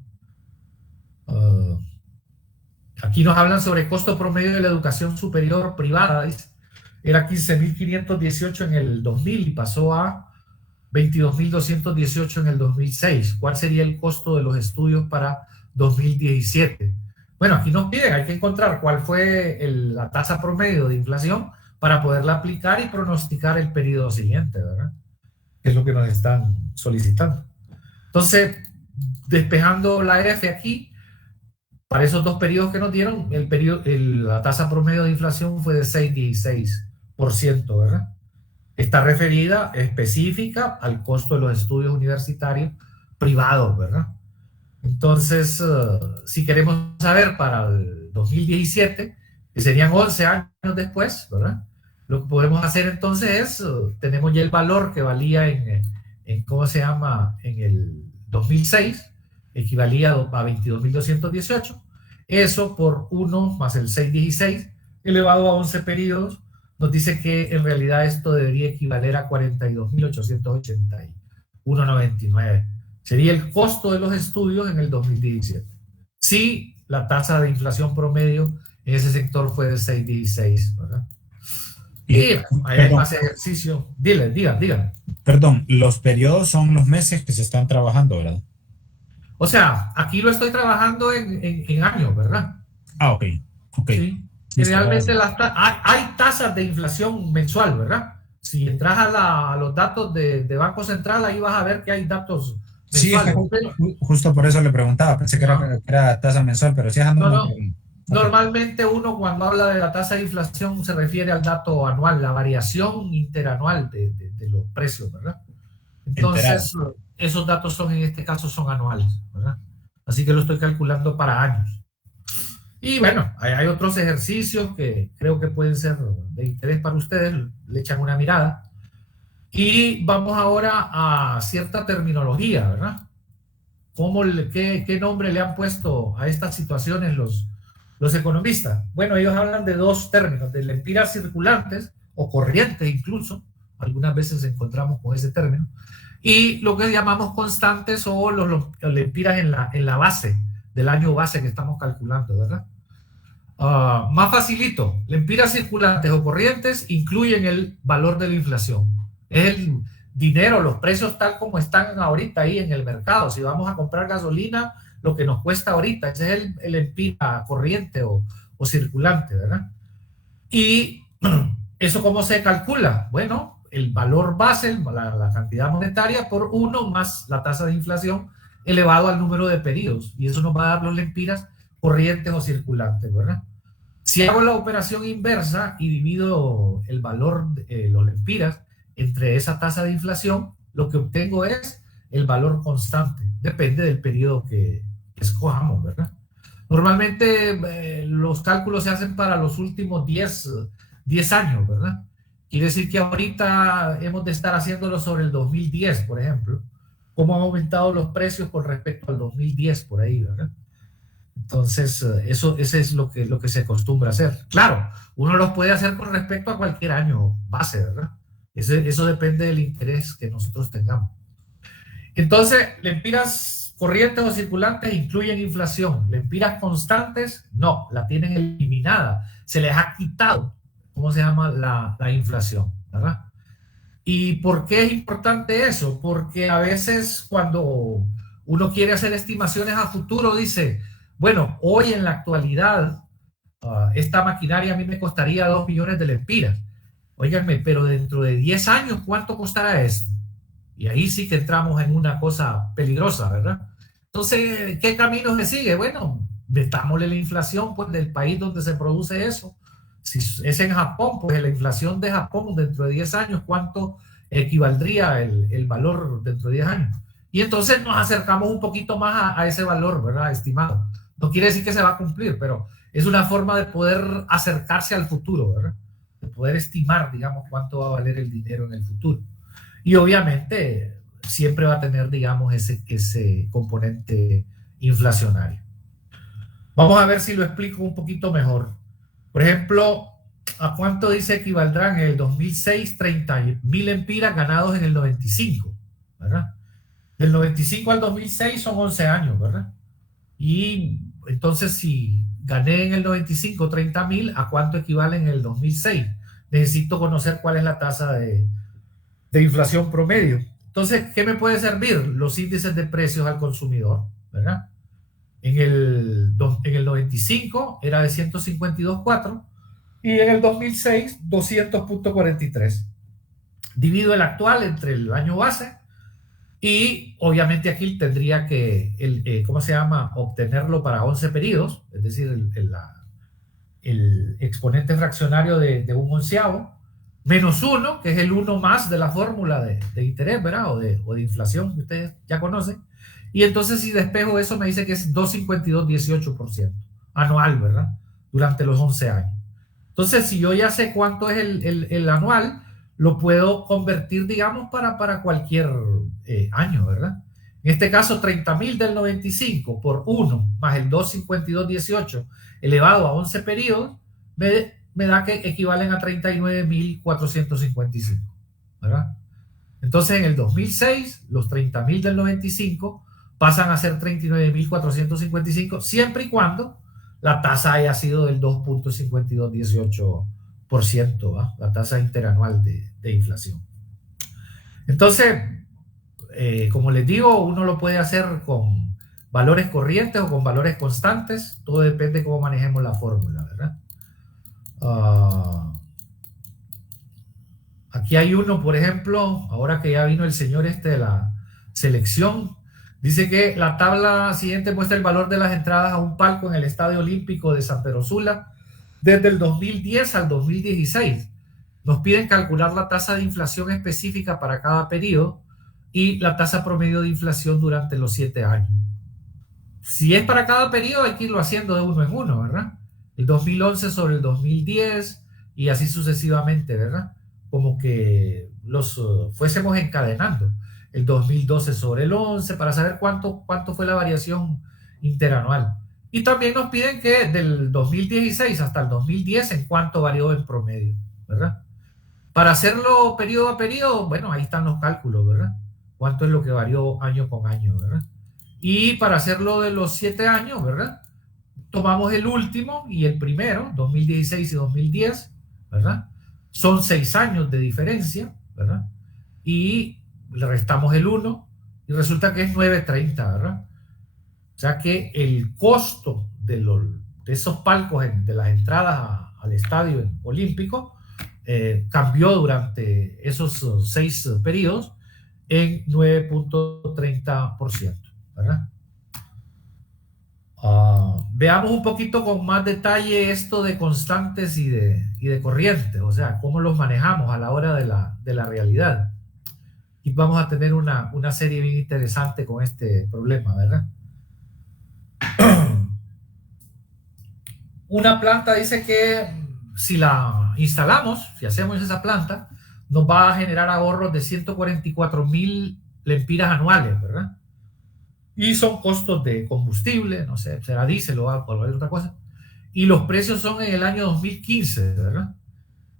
Aquí nos hablan sobre costo promedio de la educación superior privada. Dice, era 15.518 en el 2000 y pasó a 22.218 en el 2006. ¿Cuál sería el costo de los estudios para 2017? Bueno, aquí nos piden, hay que encontrar cuál fue la tasa promedio de inflación para poderla aplicar y pronosticar el periodo siguiente, ¿verdad? Es lo que nos están solicitando. Entonces, despejando la F aquí, para esos dos periodos que nos dieron, la tasa promedio de inflación fue de 6,16%, ¿verdad? Está referida específica al costo de los estudios universitarios privados, ¿verdad? Entonces, si queremos saber para el 2017, que serían 11 años después, ¿verdad? Lo que podemos hacer entonces es, tenemos ya el valor que valía ¿cómo se llama? En el 2006, equivalía a 22.218, eso por 1 más el 6,16 elevado a 11 periodos, nos dice que en realidad esto debería equivaler a 42.881,99. Sería el costo de los estudios en el 2017. Si la tasa de inflación promedio en ese sector fue de 6,16, ¿verdad? Y hay más ejercicio. Dígame. Perdón, los periodos son los meses que se están trabajando, ¿verdad? O sea, aquí lo estoy trabajando en años, ¿verdad? Ah, ok. Sí. Realmente hay tasas de inflación mensual, ¿verdad? Si entras a los datos de Banco Central, ahí vas a ver que hay datos mensuales. Sí, justo por eso le preguntaba, pensé que era tasa mensual, pero sí es anual. No. Normalmente uno cuando habla de la tasa de inflación se refiere al dato anual, la variación interanual de los precios, ¿verdad? Entonces, esos datos en este caso son anuales, ¿verdad? Así que lo estoy calculando para años. Y bueno, hay otros ejercicios que creo que pueden ser de interés para ustedes, le echan una mirada. Y vamos ahora a cierta terminología, ¿verdad? ¿Qué nombre le han puesto a estas situaciones los economistas? Bueno, ellos hablan de dos términos, de lempiras circulantes o corrientes incluso, algunas veces encontramos con ese término, y lo que llamamos constantes o los lempiras en la base, del año base que estamos calculando, ¿verdad? Más facilito, lempiras circulantes o corrientes incluyen el valor de la inflación. Es el dinero, los precios tal como están ahorita ahí en el mercado. Si vamos a comprar gasolina, lo que nos cuesta ahorita, ese es el lempira corriente o circulante, ¿verdad? Y ¿eso cómo se calcula? Bueno, el valor base, la cantidad monetaria por 1 más la tasa de inflación elevado al número de pedidos. Y eso nos va a dar los lempiras corrientes o circulantes, ¿verdad? Si hago la operación inversa y divido el valor de los lempiras entre esa tasa de inflación, lo que obtengo es el valor constante. Depende del periodo que escojamos, ¿verdad? Normalmente los cálculos se hacen para los últimos 10 años, ¿verdad? Quiere decir que ahorita hemos de estar haciéndolo sobre el 2010, por ejemplo. ¿Cómo han aumentado los precios con respecto al 2010 por ahí, ¿verdad? Entonces, ese es lo que se acostumbra a hacer. Claro, uno los puede hacer con respecto a cualquier año base, ¿verdad? Eso depende del interés que nosotros tengamos. Entonces, lempiras corrientes o circulantes incluyen inflación. Lempiras constantes, no, la tienen eliminada. Se les ha quitado, ¿cómo se llama? La inflación, ¿verdad? ¿Y por qué es importante eso? Porque a veces cuando uno quiere hacer estimaciones a futuro, dice, bueno, hoy en la actualidad, esta maquinaria a mí me costaría 2 millones de lempiras. Óiganme, pero dentro de 10 años, ¿cuánto costará esto? Y ahí sí que entramos en una cosa peligrosa, ¿verdad? Entonces, ¿qué camino se sigue? Bueno, metámosle la inflación pues, del país donde se produce eso. Si es en Japón, pues la inflación de Japón dentro de 10 años, ¿cuánto equivaldría el valor dentro de 10 años? Y entonces nos acercamos un poquito más a ese valor, ¿verdad? Estimado. No quiere decir que se va a cumplir, pero es una forma de poder acercarse al futuro, ¿verdad? De poder estimar, digamos, cuánto va a valer el dinero en el futuro. Y obviamente siempre va a tener, digamos, ese componente inflacionario. Vamos a ver si lo explico un poquito mejor. Por ejemplo, ¿a cuánto dice equivaldrán en el 2006 30.000 lempiras ganados en el 95? ¿Verdad? Del 95 al 2006 son 11 años, ¿verdad? Y entonces si gané en el 95 30.000, ¿a cuánto equivale en el 2006? Necesito conocer cuál es la tasa de inflación promedio. Entonces, ¿qué me puede servir? Los índices de precios al consumidor, ¿verdad? En el 95 era de 152.4 y en el 2006 200.43. Divido el actual entre el año base y obviamente aquí tendría que, ¿cómo se llama? Obtenerlo para 11 periodos, es decir, el exponente fraccionario de un onceavo, menos 1, que es el 1 más de la fórmula de interés, ¿verdad? O de inflación que ustedes ya conocen. Y entonces si despejo eso me dice que es 252,18% anual, ¿verdad? Durante los 11 años. Entonces si yo ya sé cuánto es el anual, lo puedo convertir, digamos, para cualquier año, ¿verdad? En este caso, 30.000 del 95 por 1 más el 252,18 elevado a 11 periodos, me da que equivalen a 39.455, ¿verdad? Entonces, en el 2006, los 30.000 del 95 pasan a ser 39.455, siempre y cuando la tasa haya sido del 2.5218%, ¿va? La tasa interanual de inflación. Entonces, como les digo, uno lo puede hacer con valores corrientes o con valores constantes, todo depende de cómo manejemos la fórmula, ¿verdad? Aquí hay uno, por ejemplo, ahora que ya vino el señor de la selección, dice que la tabla siguiente muestra el valor de las entradas a un palco en el Estadio Olímpico de San Pedro Sula desde el 2010 al 2016. Nos piden calcular la tasa de inflación específica para cada periodo y la tasa promedio de inflación durante los 7 años. Si es para cada periodo, hay que irlo haciendo de uno en uno, ¿verdad? El 2011 sobre el 2010 y así sucesivamente, ¿verdad? Como que los fuésemos encadenando. El 2012 sobre el 11 para saber cuánto fue la variación interanual. Y también nos piden que del 2016 hasta el 2010 en cuánto varió en promedio, ¿verdad? Para hacerlo periodo a periodo, bueno, ahí están los cálculos, ¿verdad? Cuánto es lo que varió año con año, ¿verdad? Y para hacerlo de los 7 años, ¿verdad? tomamos el último y el primero, 2016 y 2010, ¿verdad? Son 6 años de diferencia, ¿verdad? Y le restamos el 1 y resulta que es 9.30, ¿verdad? O sea que el costo de esos palcos, de las entradas al estadio olímpico, cambió durante esos 6 periodos en 9.30%, ¿verdad? Veamos un poquito con más detalle esto de constantes y de corrientes, o sea, cómo los manejamos a la hora de la realidad. Y vamos a tener una serie bien interesante con este problema, ¿verdad? Una planta dice que si la instalamos, si hacemos esa planta, nos va a generar ahorros de 144,000 lempiras anuales, ¿verdad? Y son costos de combustible, no sé, será diésel o cualquier otra cosa. Y los precios son en el año 2015, ¿verdad?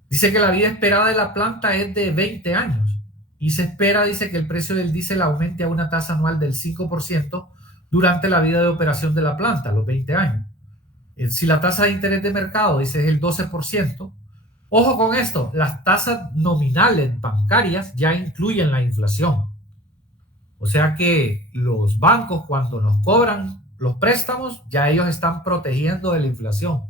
Dice que la vida esperada de la planta es de 20 años. Y se espera, dice, que el precio del diésel aumente a una tasa anual del 5% durante la vida de operación de la planta, los 20 años. Si la tasa de interés de mercado, dice, es el 12%, ojo con esto, las tasas nominales bancarias ya incluyen la inflación. O sea que los bancos, cuando nos cobran los préstamos, ya ellos están protegiendo de la inflación.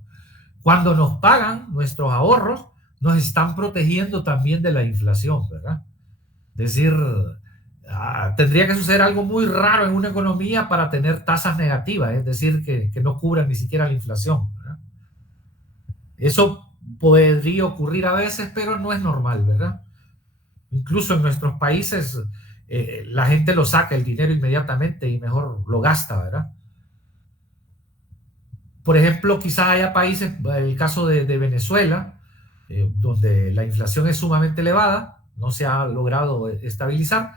Cuando nos pagan nuestros ahorros, nos están protegiendo también de la inflación, ¿verdad? Es decir, tendría que suceder algo muy raro en una economía para tener tasas negativas, es decir, que no cubran ni siquiera la inflación, ¿verdad? Eso podría ocurrir a veces, pero no es normal, ¿verdad? Incluso en nuestros países la gente lo saca el dinero inmediatamente y mejor lo gasta, ¿verdad? Por ejemplo, quizás haya países, el caso de Venezuela, donde la inflación es sumamente elevada, no se ha logrado estabilizar.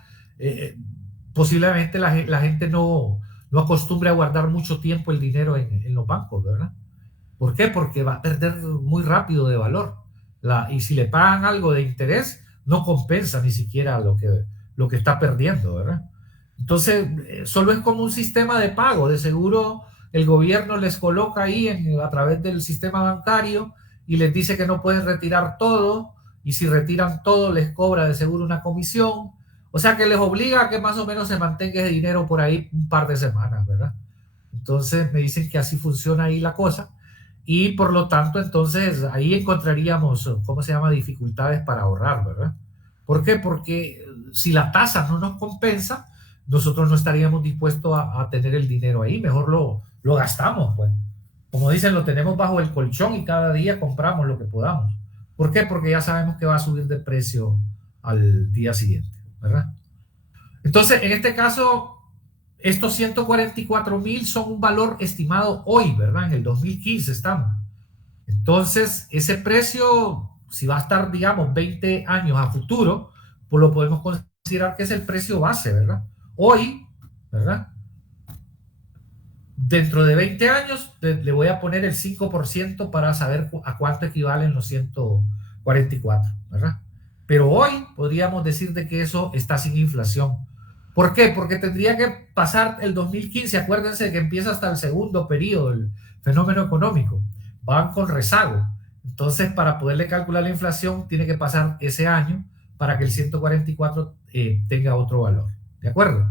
Posiblemente la gente no acostumbre a guardar mucho tiempo el dinero en los bancos, ¿verdad? ¿Por qué? Porque va a perder muy rápido de valor. Y si le pagan algo de interés, no compensa ni siquiera lo que está perdiendo, ¿verdad? Entonces, solo es como un sistema de pago. De seguro el gobierno les coloca ahí a través del sistema bancario y les dice que no pueden retirar todo, y si retiran todo les cobra de seguro una comisión. O sea que les obliga a que más o menos se mantenga ese dinero por ahí un par de semanas, ¿verdad? Entonces me dicen que así funciona ahí la cosa, y por lo tanto entonces ahí encontraríamos, ¿cómo se llama?, dificultades para ahorrar, ¿verdad? ¿Por qué? Porque si la tasa no nos compensa, nosotros no estaríamos dispuestos a tener el dinero ahí, mejor lo gastamos, pues. Como dicen, lo tenemos bajo el colchón y cada día compramos lo que podamos. ¿Por qué? Porque ya sabemos que va a subir de precio al día siguiente, ¿verdad? Entonces, en este caso, estos 144,000 son un valor estimado hoy, ¿verdad? En el 2015 estamos. Entonces, ese precio, si va a estar, digamos, 20 años a futuro, pues lo podemos considerar que es el precio base, ¿verdad? Hoy, ¿verdad? Dentro de 20 años le voy a poner el 5% para saber a cuánto equivalen los 144, ¿verdad? Pero hoy podríamos decir de que eso está sin inflación. ¿Por qué? Porque tendría que pasar el 2015, acuérdense que empieza hasta el segundo periodo, el fenómeno económico. Van con rezago. Entonces, para poderle calcular la inflación, tiene que pasar ese año para que el 144 tenga otro valor. ¿De acuerdo?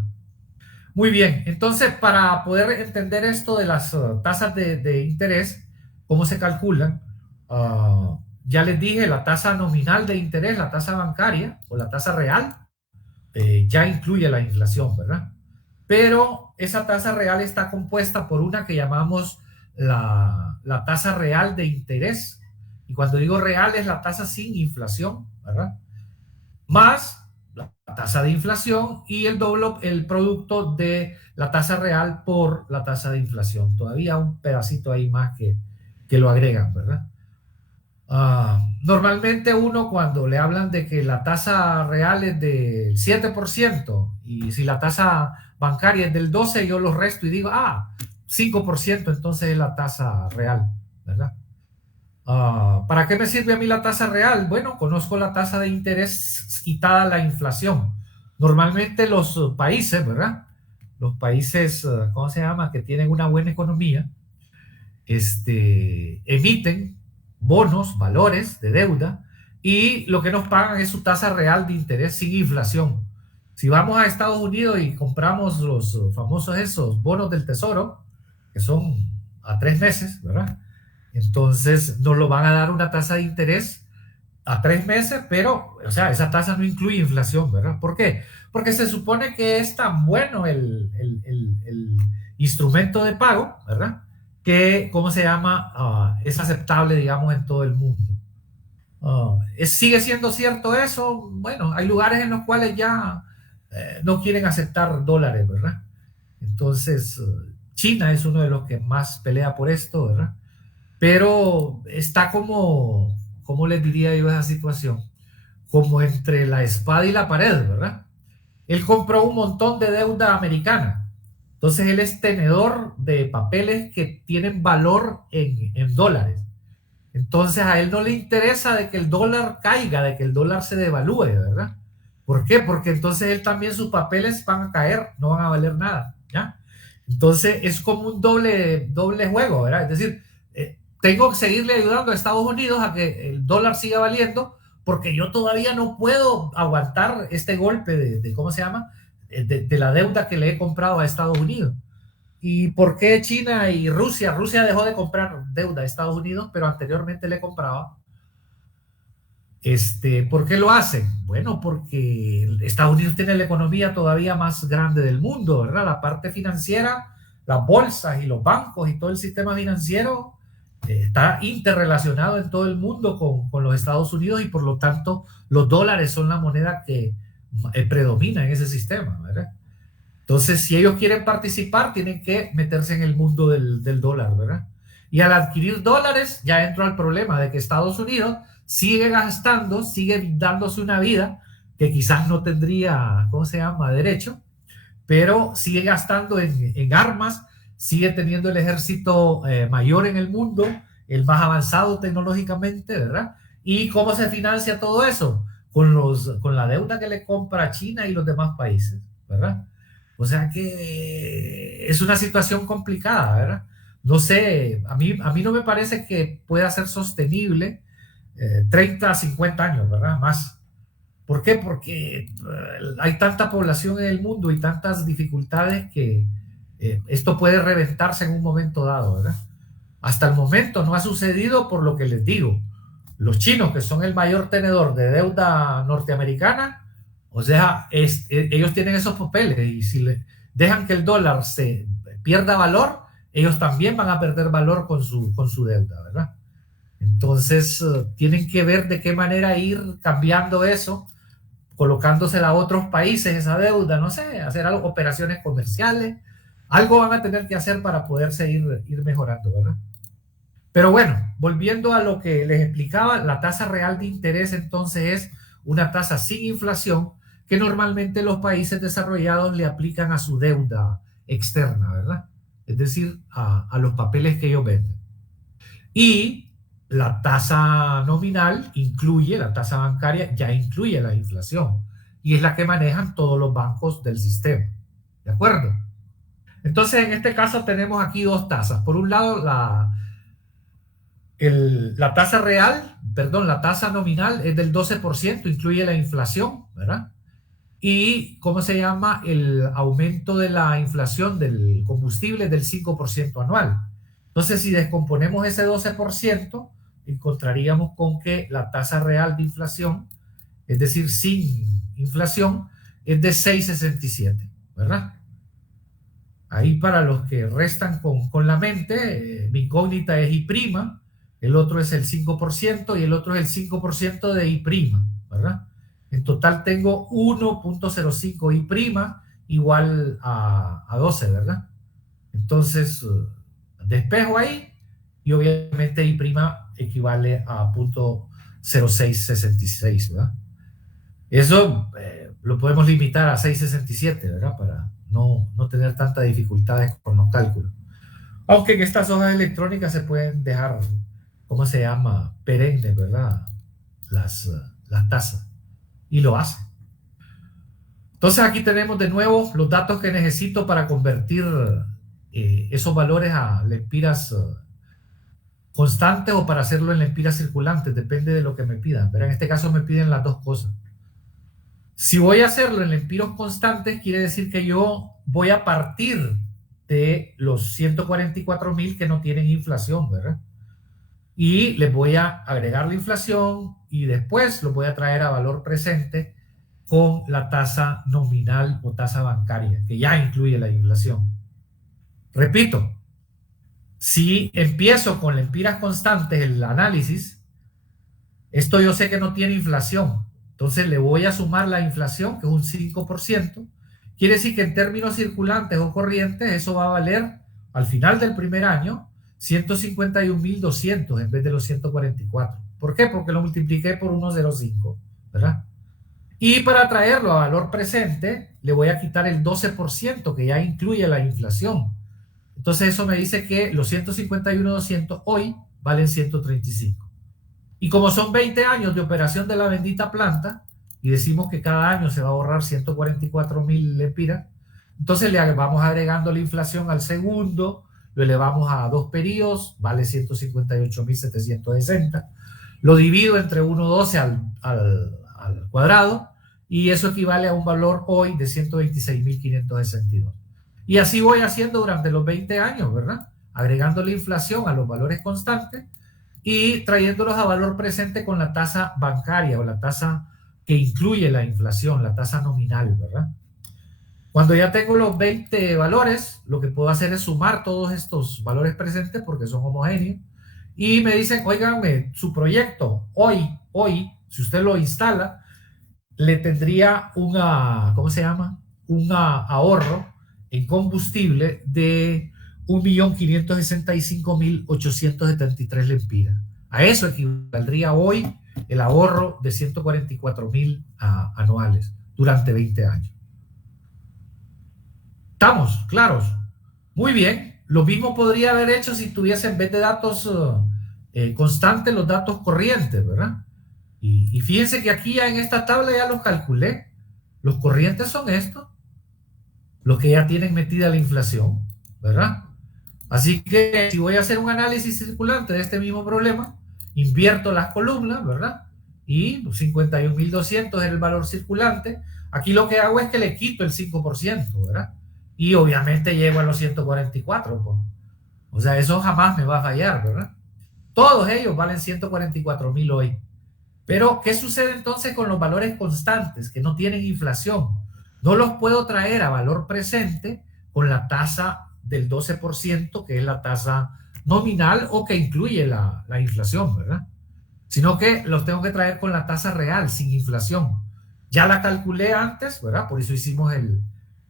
Muy bien, entonces para poder entender esto de las tasas de interés, cómo se calculan, ya les dije, la tasa nominal de interés, la tasa bancaria o la tasa real, ya incluye la inflación, ¿verdad? Pero esa tasa real está compuesta por una que llamamos la tasa real de interés, y cuando digo real es la tasa sin inflación, ¿verdad? Más la tasa de inflación y el producto de la tasa real por la tasa de inflación. Todavía un pedacito ahí más que lo agregan, ¿verdad? Normalmente uno, cuando le hablan de que la tasa real es del 7% y si la tasa bancaria es del 12%, yo lo resto y digo, 5%, entonces es la tasa real, ¿verdad? ¿Para qué me sirve a mí la tasa real? Bueno, conozco la tasa de interés quitada la inflación. Normalmente los países, ¿verdad? Los países, ¿cómo se llama?, que tienen una buena economía, emiten bonos, valores de deuda, y lo que nos pagan es su tasa real de interés sin inflación. Si vamos a Estados Unidos y compramos los famosos esos bonos del tesoro, que son a 3 meses, ¿verdad? Entonces nos lo van a dar una tasa de interés a 3 meses, pero, o sea, esa tasa no incluye inflación, ¿verdad? ¿Por qué? Porque se supone que es tan bueno el instrumento de pago, ¿verdad? Que, ¿cómo se llama? Es aceptable, digamos, en todo el mundo. ¿Sigue siendo cierto eso? Bueno, hay lugares en los cuales ya no quieren aceptar dólares, ¿verdad? Entonces, China es uno de los que más pelea por esto, ¿verdad? Pero está como, ¿cómo les diría yo esa situación? Como entre la espada y la pared, ¿verdad? Él compró un montón de deuda americana. Entonces, él es tenedor de papeles que tienen valor en dólares. Entonces a él no le interesa de que el dólar caiga, de que el dólar se devalúe, ¿verdad? ¿Por qué? Porque entonces él también sus papeles van a caer, no van a valer nada, ¿ya? Entonces es como un doble juego, ¿verdad? Es decir, tengo que seguirle ayudando a Estados Unidos a que el dólar siga valiendo porque yo todavía no puedo aguantar este golpe de ¿cómo se llama? De la deuda que le he comprado a Estados Unidos. ¿Y por qué China y Rusia? Rusia dejó de comprar deuda a Estados Unidos, pero anteriormente le compraba. ¿Por qué lo hacen? Bueno, porque Estados Unidos tiene la economía todavía más grande del mundo, ¿verdad? La parte financiera, las bolsas y los bancos y todo el sistema financiero está interrelacionado en todo el mundo con los Estados Unidos y por lo tanto los dólares son la moneda que predomina en ese sistema, ¿verdad? Entonces, si ellos quieren participar, tienen que meterse en el mundo del dólar, ¿verdad? Y al adquirir dólares, ya entro al problema de que Estados Unidos sigue gastando, sigue dándose una vida que quizás no tendría, ¿cómo se llama?, derecho, pero sigue gastando en armas, sigue teniendo el ejército mayor en el mundo, el más avanzado tecnológicamente, ¿verdad? ¿Y cómo se financia todo eso? Con la deuda que le compra China y los demás países, ¿verdad? O sea que es una situación complicada, ¿verdad? No sé, a mí no me parece que pueda ser sostenible 30 a 50 años, ¿verdad? Más. ¿Por qué? Porque hay tanta población en el mundo y tantas dificultades que esto puede reventarse en un momento dado, ¿verdad? Hasta el momento no ha sucedido por lo que les digo. Los chinos, que son el mayor tenedor de deuda norteamericana, o sea, ellos tienen esos papeles y si dejan que el dólar se pierda valor, ellos también van a perder valor con su deuda, ¿verdad? Entonces, tienen que ver de qué manera ir cambiando eso, colocándosela a otros países esa deuda, no sé, hacer algo, operaciones comerciales, algo van a tener que hacer para poder ir mejorando, ¿verdad? Pero bueno, volviendo a lo que les explicaba, la tasa real de interés entonces es una tasa sin inflación que normalmente los países desarrollados le aplican a su deuda externa, ¿verdad? Es decir, a los papeles que ellos venden. Y la tasa nominal incluye, la tasa bancaria ya incluye la inflación y es la que manejan todos los bancos del sistema. ¿De acuerdo? Entonces, en este caso tenemos aquí dos tasas. Por un lado, la tasa real, perdón, la tasa nominal es del 12%, incluye la inflación, ¿verdad? Y, ¿cómo se llama? El aumento de la inflación del combustible es del 5% anual. Entonces, si descomponemos ese 12%, encontraríamos con que la tasa real de inflación, es decir, sin inflación, es de 6,67, ¿verdad? Ahí para los que restan con la mente, mi incógnita es I', el otro es el 5% y el otro es el 5% de I', ¿verdad? En total tengo 1.05 I' igual a 12, ¿verdad? Entonces, despejo ahí y obviamente I' equivale a 0.0666, ¿verdad? Eso lo podemos limitar a 6,67, ¿verdad? Para no tener tantas dificultades con los cálculos. Aunque en estas hojas electrónicas se pueden dejar, ¿cómo se llama? Perennes, ¿verdad? Las tasas. Y lo hace. Entonces aquí tenemos de nuevo los datos que necesito para convertir esos valores a lempiras constantes o para hacerlo en lempiras circulantes, depende de lo que me pidan. Pero en este caso me piden las dos cosas. Si voy a hacerlo en lempiros constantes, quiere decir que yo voy a partir de los 144.000 que no tienen inflación, ¿verdad? Y les voy a agregar la inflación y después los voy a traer a valor presente con la tasa nominal o tasa bancaria, que ya incluye la inflación. Repito, si empiezo con lempiras constantes el análisis, esto yo sé que no tiene inflación, entonces le voy a sumar la inflación, que es un 5%. Quiere decir que en términos circulantes o corrientes, eso va a valer al final del primer año 151.200 en vez de los 144. ¿Por qué? Porque lo multipliqué por 1,05, ¿verdad? Y para traerlo a valor presente, le voy a quitar el 12% que ya incluye la inflación. Entonces eso me dice que los 151.200 hoy valen 135. Y como son 20 años de operación de la bendita planta, y decimos que cada año se va a ahorrar 144.000 lempiras, entonces le vamos agregando la inflación al segundo, lo elevamos a 2 periodos, vale 158.760, lo divido entre 1,12 al cuadrado, y eso equivale a un valor hoy de 126.562. Y así voy haciendo durante los 20 años, ¿verdad? Agregando la inflación a los valores constantes y trayéndolos a valor presente con la tasa bancaria o la tasa que incluye la inflación, la tasa nominal, ¿verdad? Cuando ya tengo los 20 valores, lo que puedo hacer es sumar todos estos valores presentes porque son homogéneos y me dicen, óiganme, su proyecto hoy, si usted lo instala, le tendría ¿cómo se llama? Un ahorro en combustible de 1.565.873 lempiras. A eso equivaldría hoy el ahorro de 144.000 anuales durante 20 años. ¿Estamos claros? Muy bien. Lo mismo podría haber hecho si tuviese en vez de datos constantes los datos corrientes, ¿verdad? Y fíjense que aquí ya en esta tabla ya los calculé. Los corrientes son estos, los que ya tienen metida la inflación, ¿verdad? Así que si voy a hacer un análisis circulante de este mismo problema, invierto las columnas, ¿verdad? Y 51.200 es el valor circulante. Aquí lo que hago es que le quito el 5%, ¿verdad? Y obviamente llego a los 144, pues. O sea, eso jamás me va a fallar, ¿verdad? Todos ellos valen 144.000 hoy. Pero, ¿qué sucede entonces con los valores constantes que no tienen inflación? No los puedo traer a valor presente con la tasa del 12%, que es la tasa nominal o que incluye la inflación, ¿verdad? Sino que los tengo que traer con la tasa real, sin inflación. Ya la calculé antes, ¿verdad? Por eso hicimos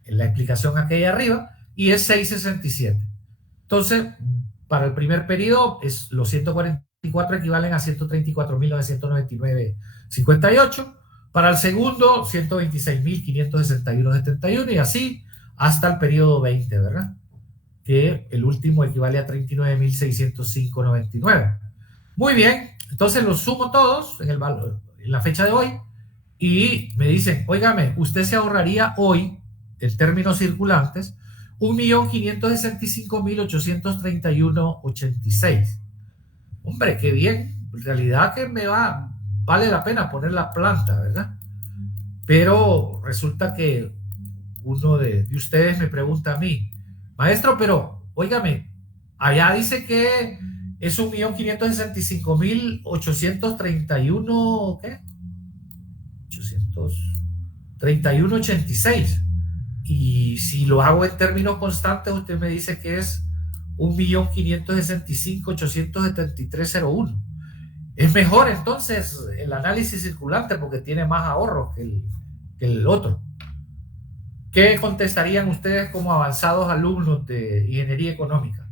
la explicación aquella arriba, y es 6,67. Entonces, para el primer periodo, los 144 equivalen a 134.999,58. Para el segundo, 126.561,71, y así hasta el periodo 20, ¿verdad? Que el último equivale a 39.605,99. Muy bien, entonces los sumo todos en la fecha de hoy y me dicen, óigame, usted se ahorraría hoy, en términos circulantes, 1.565.831,86. Hombre, qué bien. En realidad que vale la pena poner la planta, ¿verdad? Pero resulta que uno de ustedes me pregunta a mí, maestro, pero, óigame, allá dice que es 1.565.831, ¿qué? 831,86. Y si lo hago en términos constantes, usted me dice que es 1.565.873,01. Es mejor entonces el análisis circulante porque tiene más ahorros que el otro. ¿Qué contestarían ustedes como avanzados alumnos de ingeniería económica?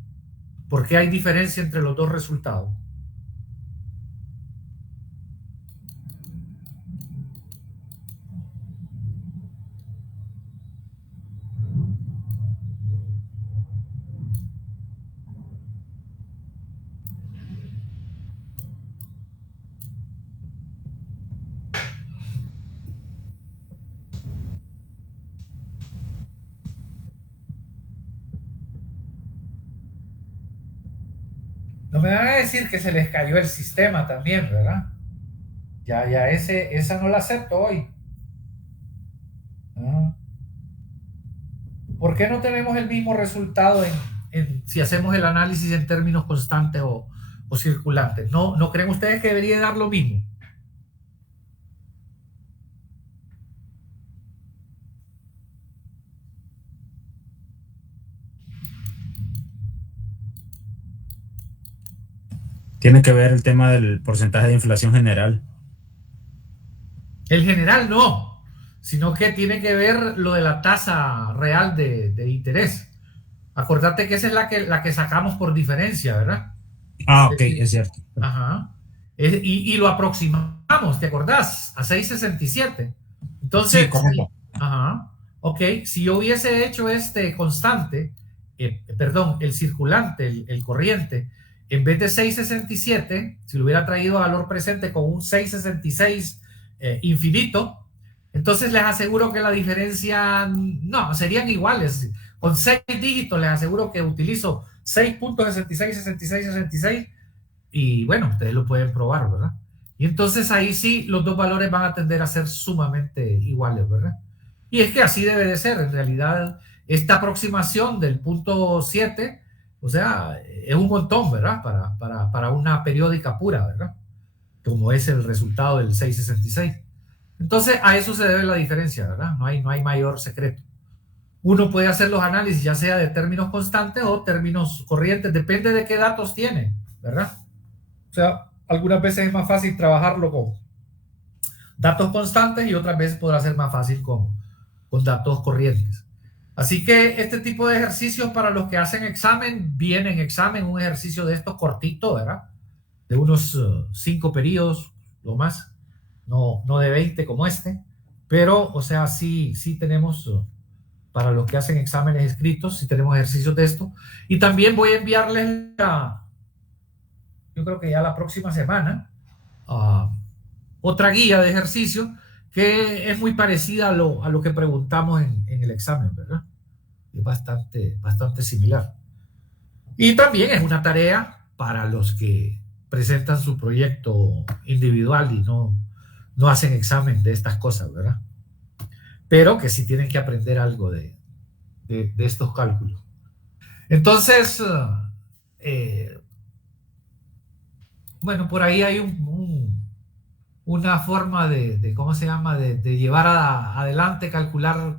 ¿Por qué hay diferencia entre los dos resultados? me van a decir que se les cayó el sistema también, ¿verdad? Ya esa no la acepto hoy. Ah. ¿Por qué no tenemos el mismo resultado si hacemos el análisis en términos constantes o circulantes? ¿No creen ustedes que debería dar lo mismo? Tiene que ver el tema del porcentaje de inflación general. El general no, sino que tiene que ver lo de la tasa real de interés. Acordate que esa es la que sacamos por diferencia, ¿verdad? Ah, ok, es cierto. Ajá. Y lo aproximamos, ¿te acordás? A 6.67. Entonces, Sí, correcto. ajá. Ok, si yo hubiese hecho este constante, perdón, el circulante, el corriente, en vez de 6.67, si lo hubiera traído a valor presente con un 6.66 infinito, entonces les aseguro que la diferencia, no, serían iguales. Con 6 dígitos les aseguro que utilizo 6.66, 66, 66, y bueno, ustedes lo pueden probar, ¿verdad? Y entonces ahí sí los dos valores van a tender a ser sumamente iguales, ¿verdad? Y es que así debe de ser. En realidad, esta aproximación del punto 7, o sea, es un montón, ¿verdad? Para una periódica pura, ¿verdad? Como es el resultado del 666. Entonces, a eso se debe la diferencia, ¿verdad? No hay mayor secreto. Uno puede hacer los análisis ya sea de términos constantes o términos corrientes, depende de qué datos tiene, ¿verdad? O sea, algunas veces es más fácil trabajarlo con datos constantes y otras veces podrá ser más fácil con datos corrientes. Así que este tipo de ejercicios para los que hacen examen, viene en examen un ejercicio de estos cortito, ¿verdad? De unos 5 periodos, lo más, no de 20 como este, pero, o sea, sí tenemos, para los que hacen exámenes escritos, sí tenemos ejercicios de esto. Y también voy a enviarles yo creo que ya la próxima semana, otra guía de ejercicio que es muy parecida a lo que preguntamos en el examen, ¿verdad? Es bastante similar. Y también es una tarea para los que presentan su proyecto individual y no hacen examen de estas cosas, ¿verdad? Pero que sí tienen que aprender algo de estos cálculos. Entonces, bueno, por ahí hay una forma de ¿cómo se llama? De llevar adelante, calcular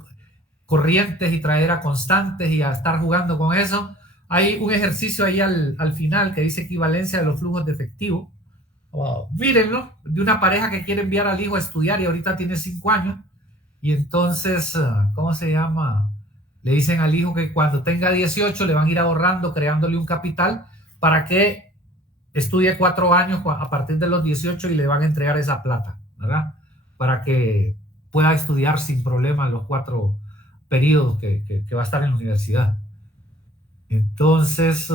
corrientes y traer a constantes y a estar jugando con eso. Hay un ejercicio ahí al final que dice equivalencia de los flujos de efectivo. Wow. Mírenlo, de una pareja que quiere enviar al hijo a estudiar y ahorita tiene 5 años. Y entonces, ¿cómo se llama? Le dicen al hijo que cuando tenga 18 le van a ir ahorrando, creándole un capital para que estudie 4 años a partir de los 18 y le van a entregar esa plata, ¿verdad? Para que pueda estudiar sin problema los 4 periodos que va a estar en la universidad. Entonces,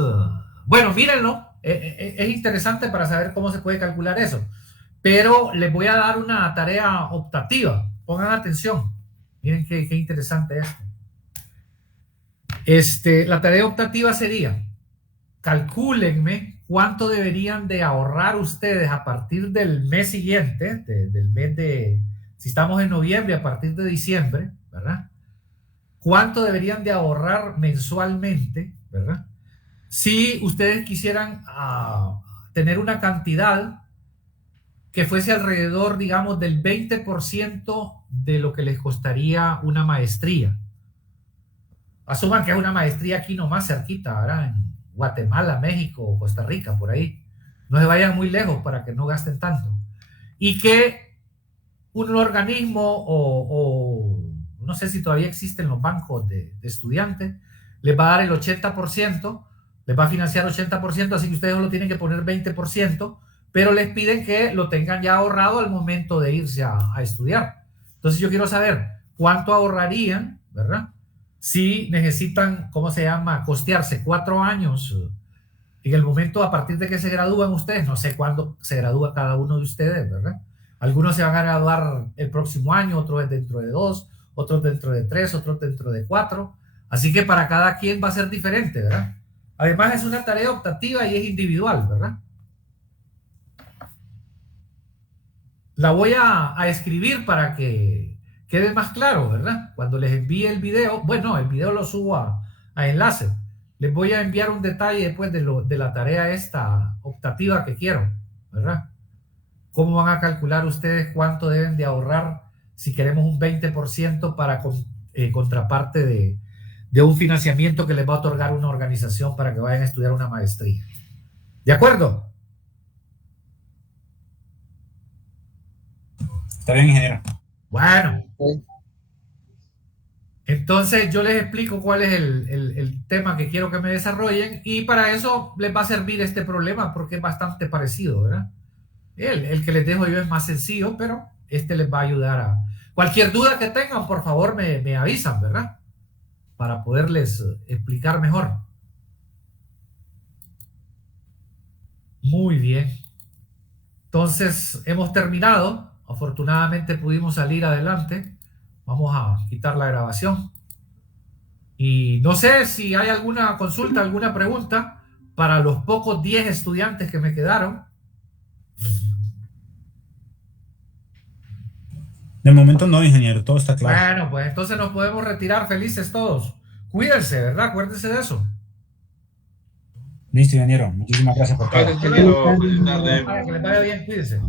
bueno, mírenlo, es interesante para saber cómo se puede calcular eso, pero les voy a dar una tarea optativa, pongan atención, miren qué interesante esto. La tarea optativa sería, calcúlenme cuánto deberían de ahorrar ustedes a partir del mes siguiente, del mes si estamos en noviembre, a partir de diciembre, ¿verdad? ¿Cuánto deberían de ahorrar mensualmente, ¿verdad? Si ustedes quisieran tener una cantidad que fuese alrededor, digamos, del 20% de lo que les costaría una maestría. Asuman que es una maestría aquí nomás cerquita, ¿verdad? En Guatemala, México, Costa Rica, por ahí. No se vayan muy lejos para que no gasten tanto. Y que un organismo o no sé si todavía existen los bancos de estudiantes, les va a dar el 80%, les va a financiar 80%, así que ustedes solo tienen que poner 20%, pero les piden que lo tengan ya ahorrado al momento de irse a estudiar. Entonces yo quiero saber cuánto ahorrarían, ¿verdad? Si necesitan, ¿cómo se llama? Costearse 4 años en el momento a partir de que se gradúan ustedes, no sé cuándo se gradúa cada uno de ustedes, ¿verdad? Algunos se van a graduar el próximo año, otros dentro de 2, otros dentro de 3, otros dentro de 4. Así que para cada quien va a ser diferente, ¿verdad? Además es una tarea optativa y es individual, ¿verdad? La voy a escribir para que quede más claro, ¿verdad? Cuando les envíe el video, bueno, el video lo subo a enlace. Les voy a enviar un detalle después de la tarea esta optativa que quiero, ¿verdad? ¿Cómo van a calcular ustedes cuánto deben de ahorrar si queremos un 20% para contraparte de un financiamiento que les va a otorgar una organización para que vayan a estudiar una maestría? ¿De acuerdo? Está bien, ingeniero. Bueno. Entonces yo les explico cuál es el tema que quiero que me desarrollen y para eso les va a servir este problema porque es bastante parecido, ¿verdad? El que les dejo yo es más sencillo, pero este les va a ayudar a... Cualquier duda que tengan, por favor, me avisan, ¿verdad? Para poderles explicar mejor. Muy bien. Entonces, hemos terminado. Afortunadamente pudimos salir adelante. Vamos a quitar la grabación. Y no sé si hay alguna consulta, alguna pregunta para los pocos 10 estudiantes que me quedaron. De momento no, ingeniero, todo está claro. Bueno, pues entonces nos podemos retirar felices todos. Cuídense, ¿verdad? Acuérdense de eso. Listo, ingeniero. Muchísimas gracias por todo. Ingeniero, feliz tarde. Que les vaya bien, cuídense.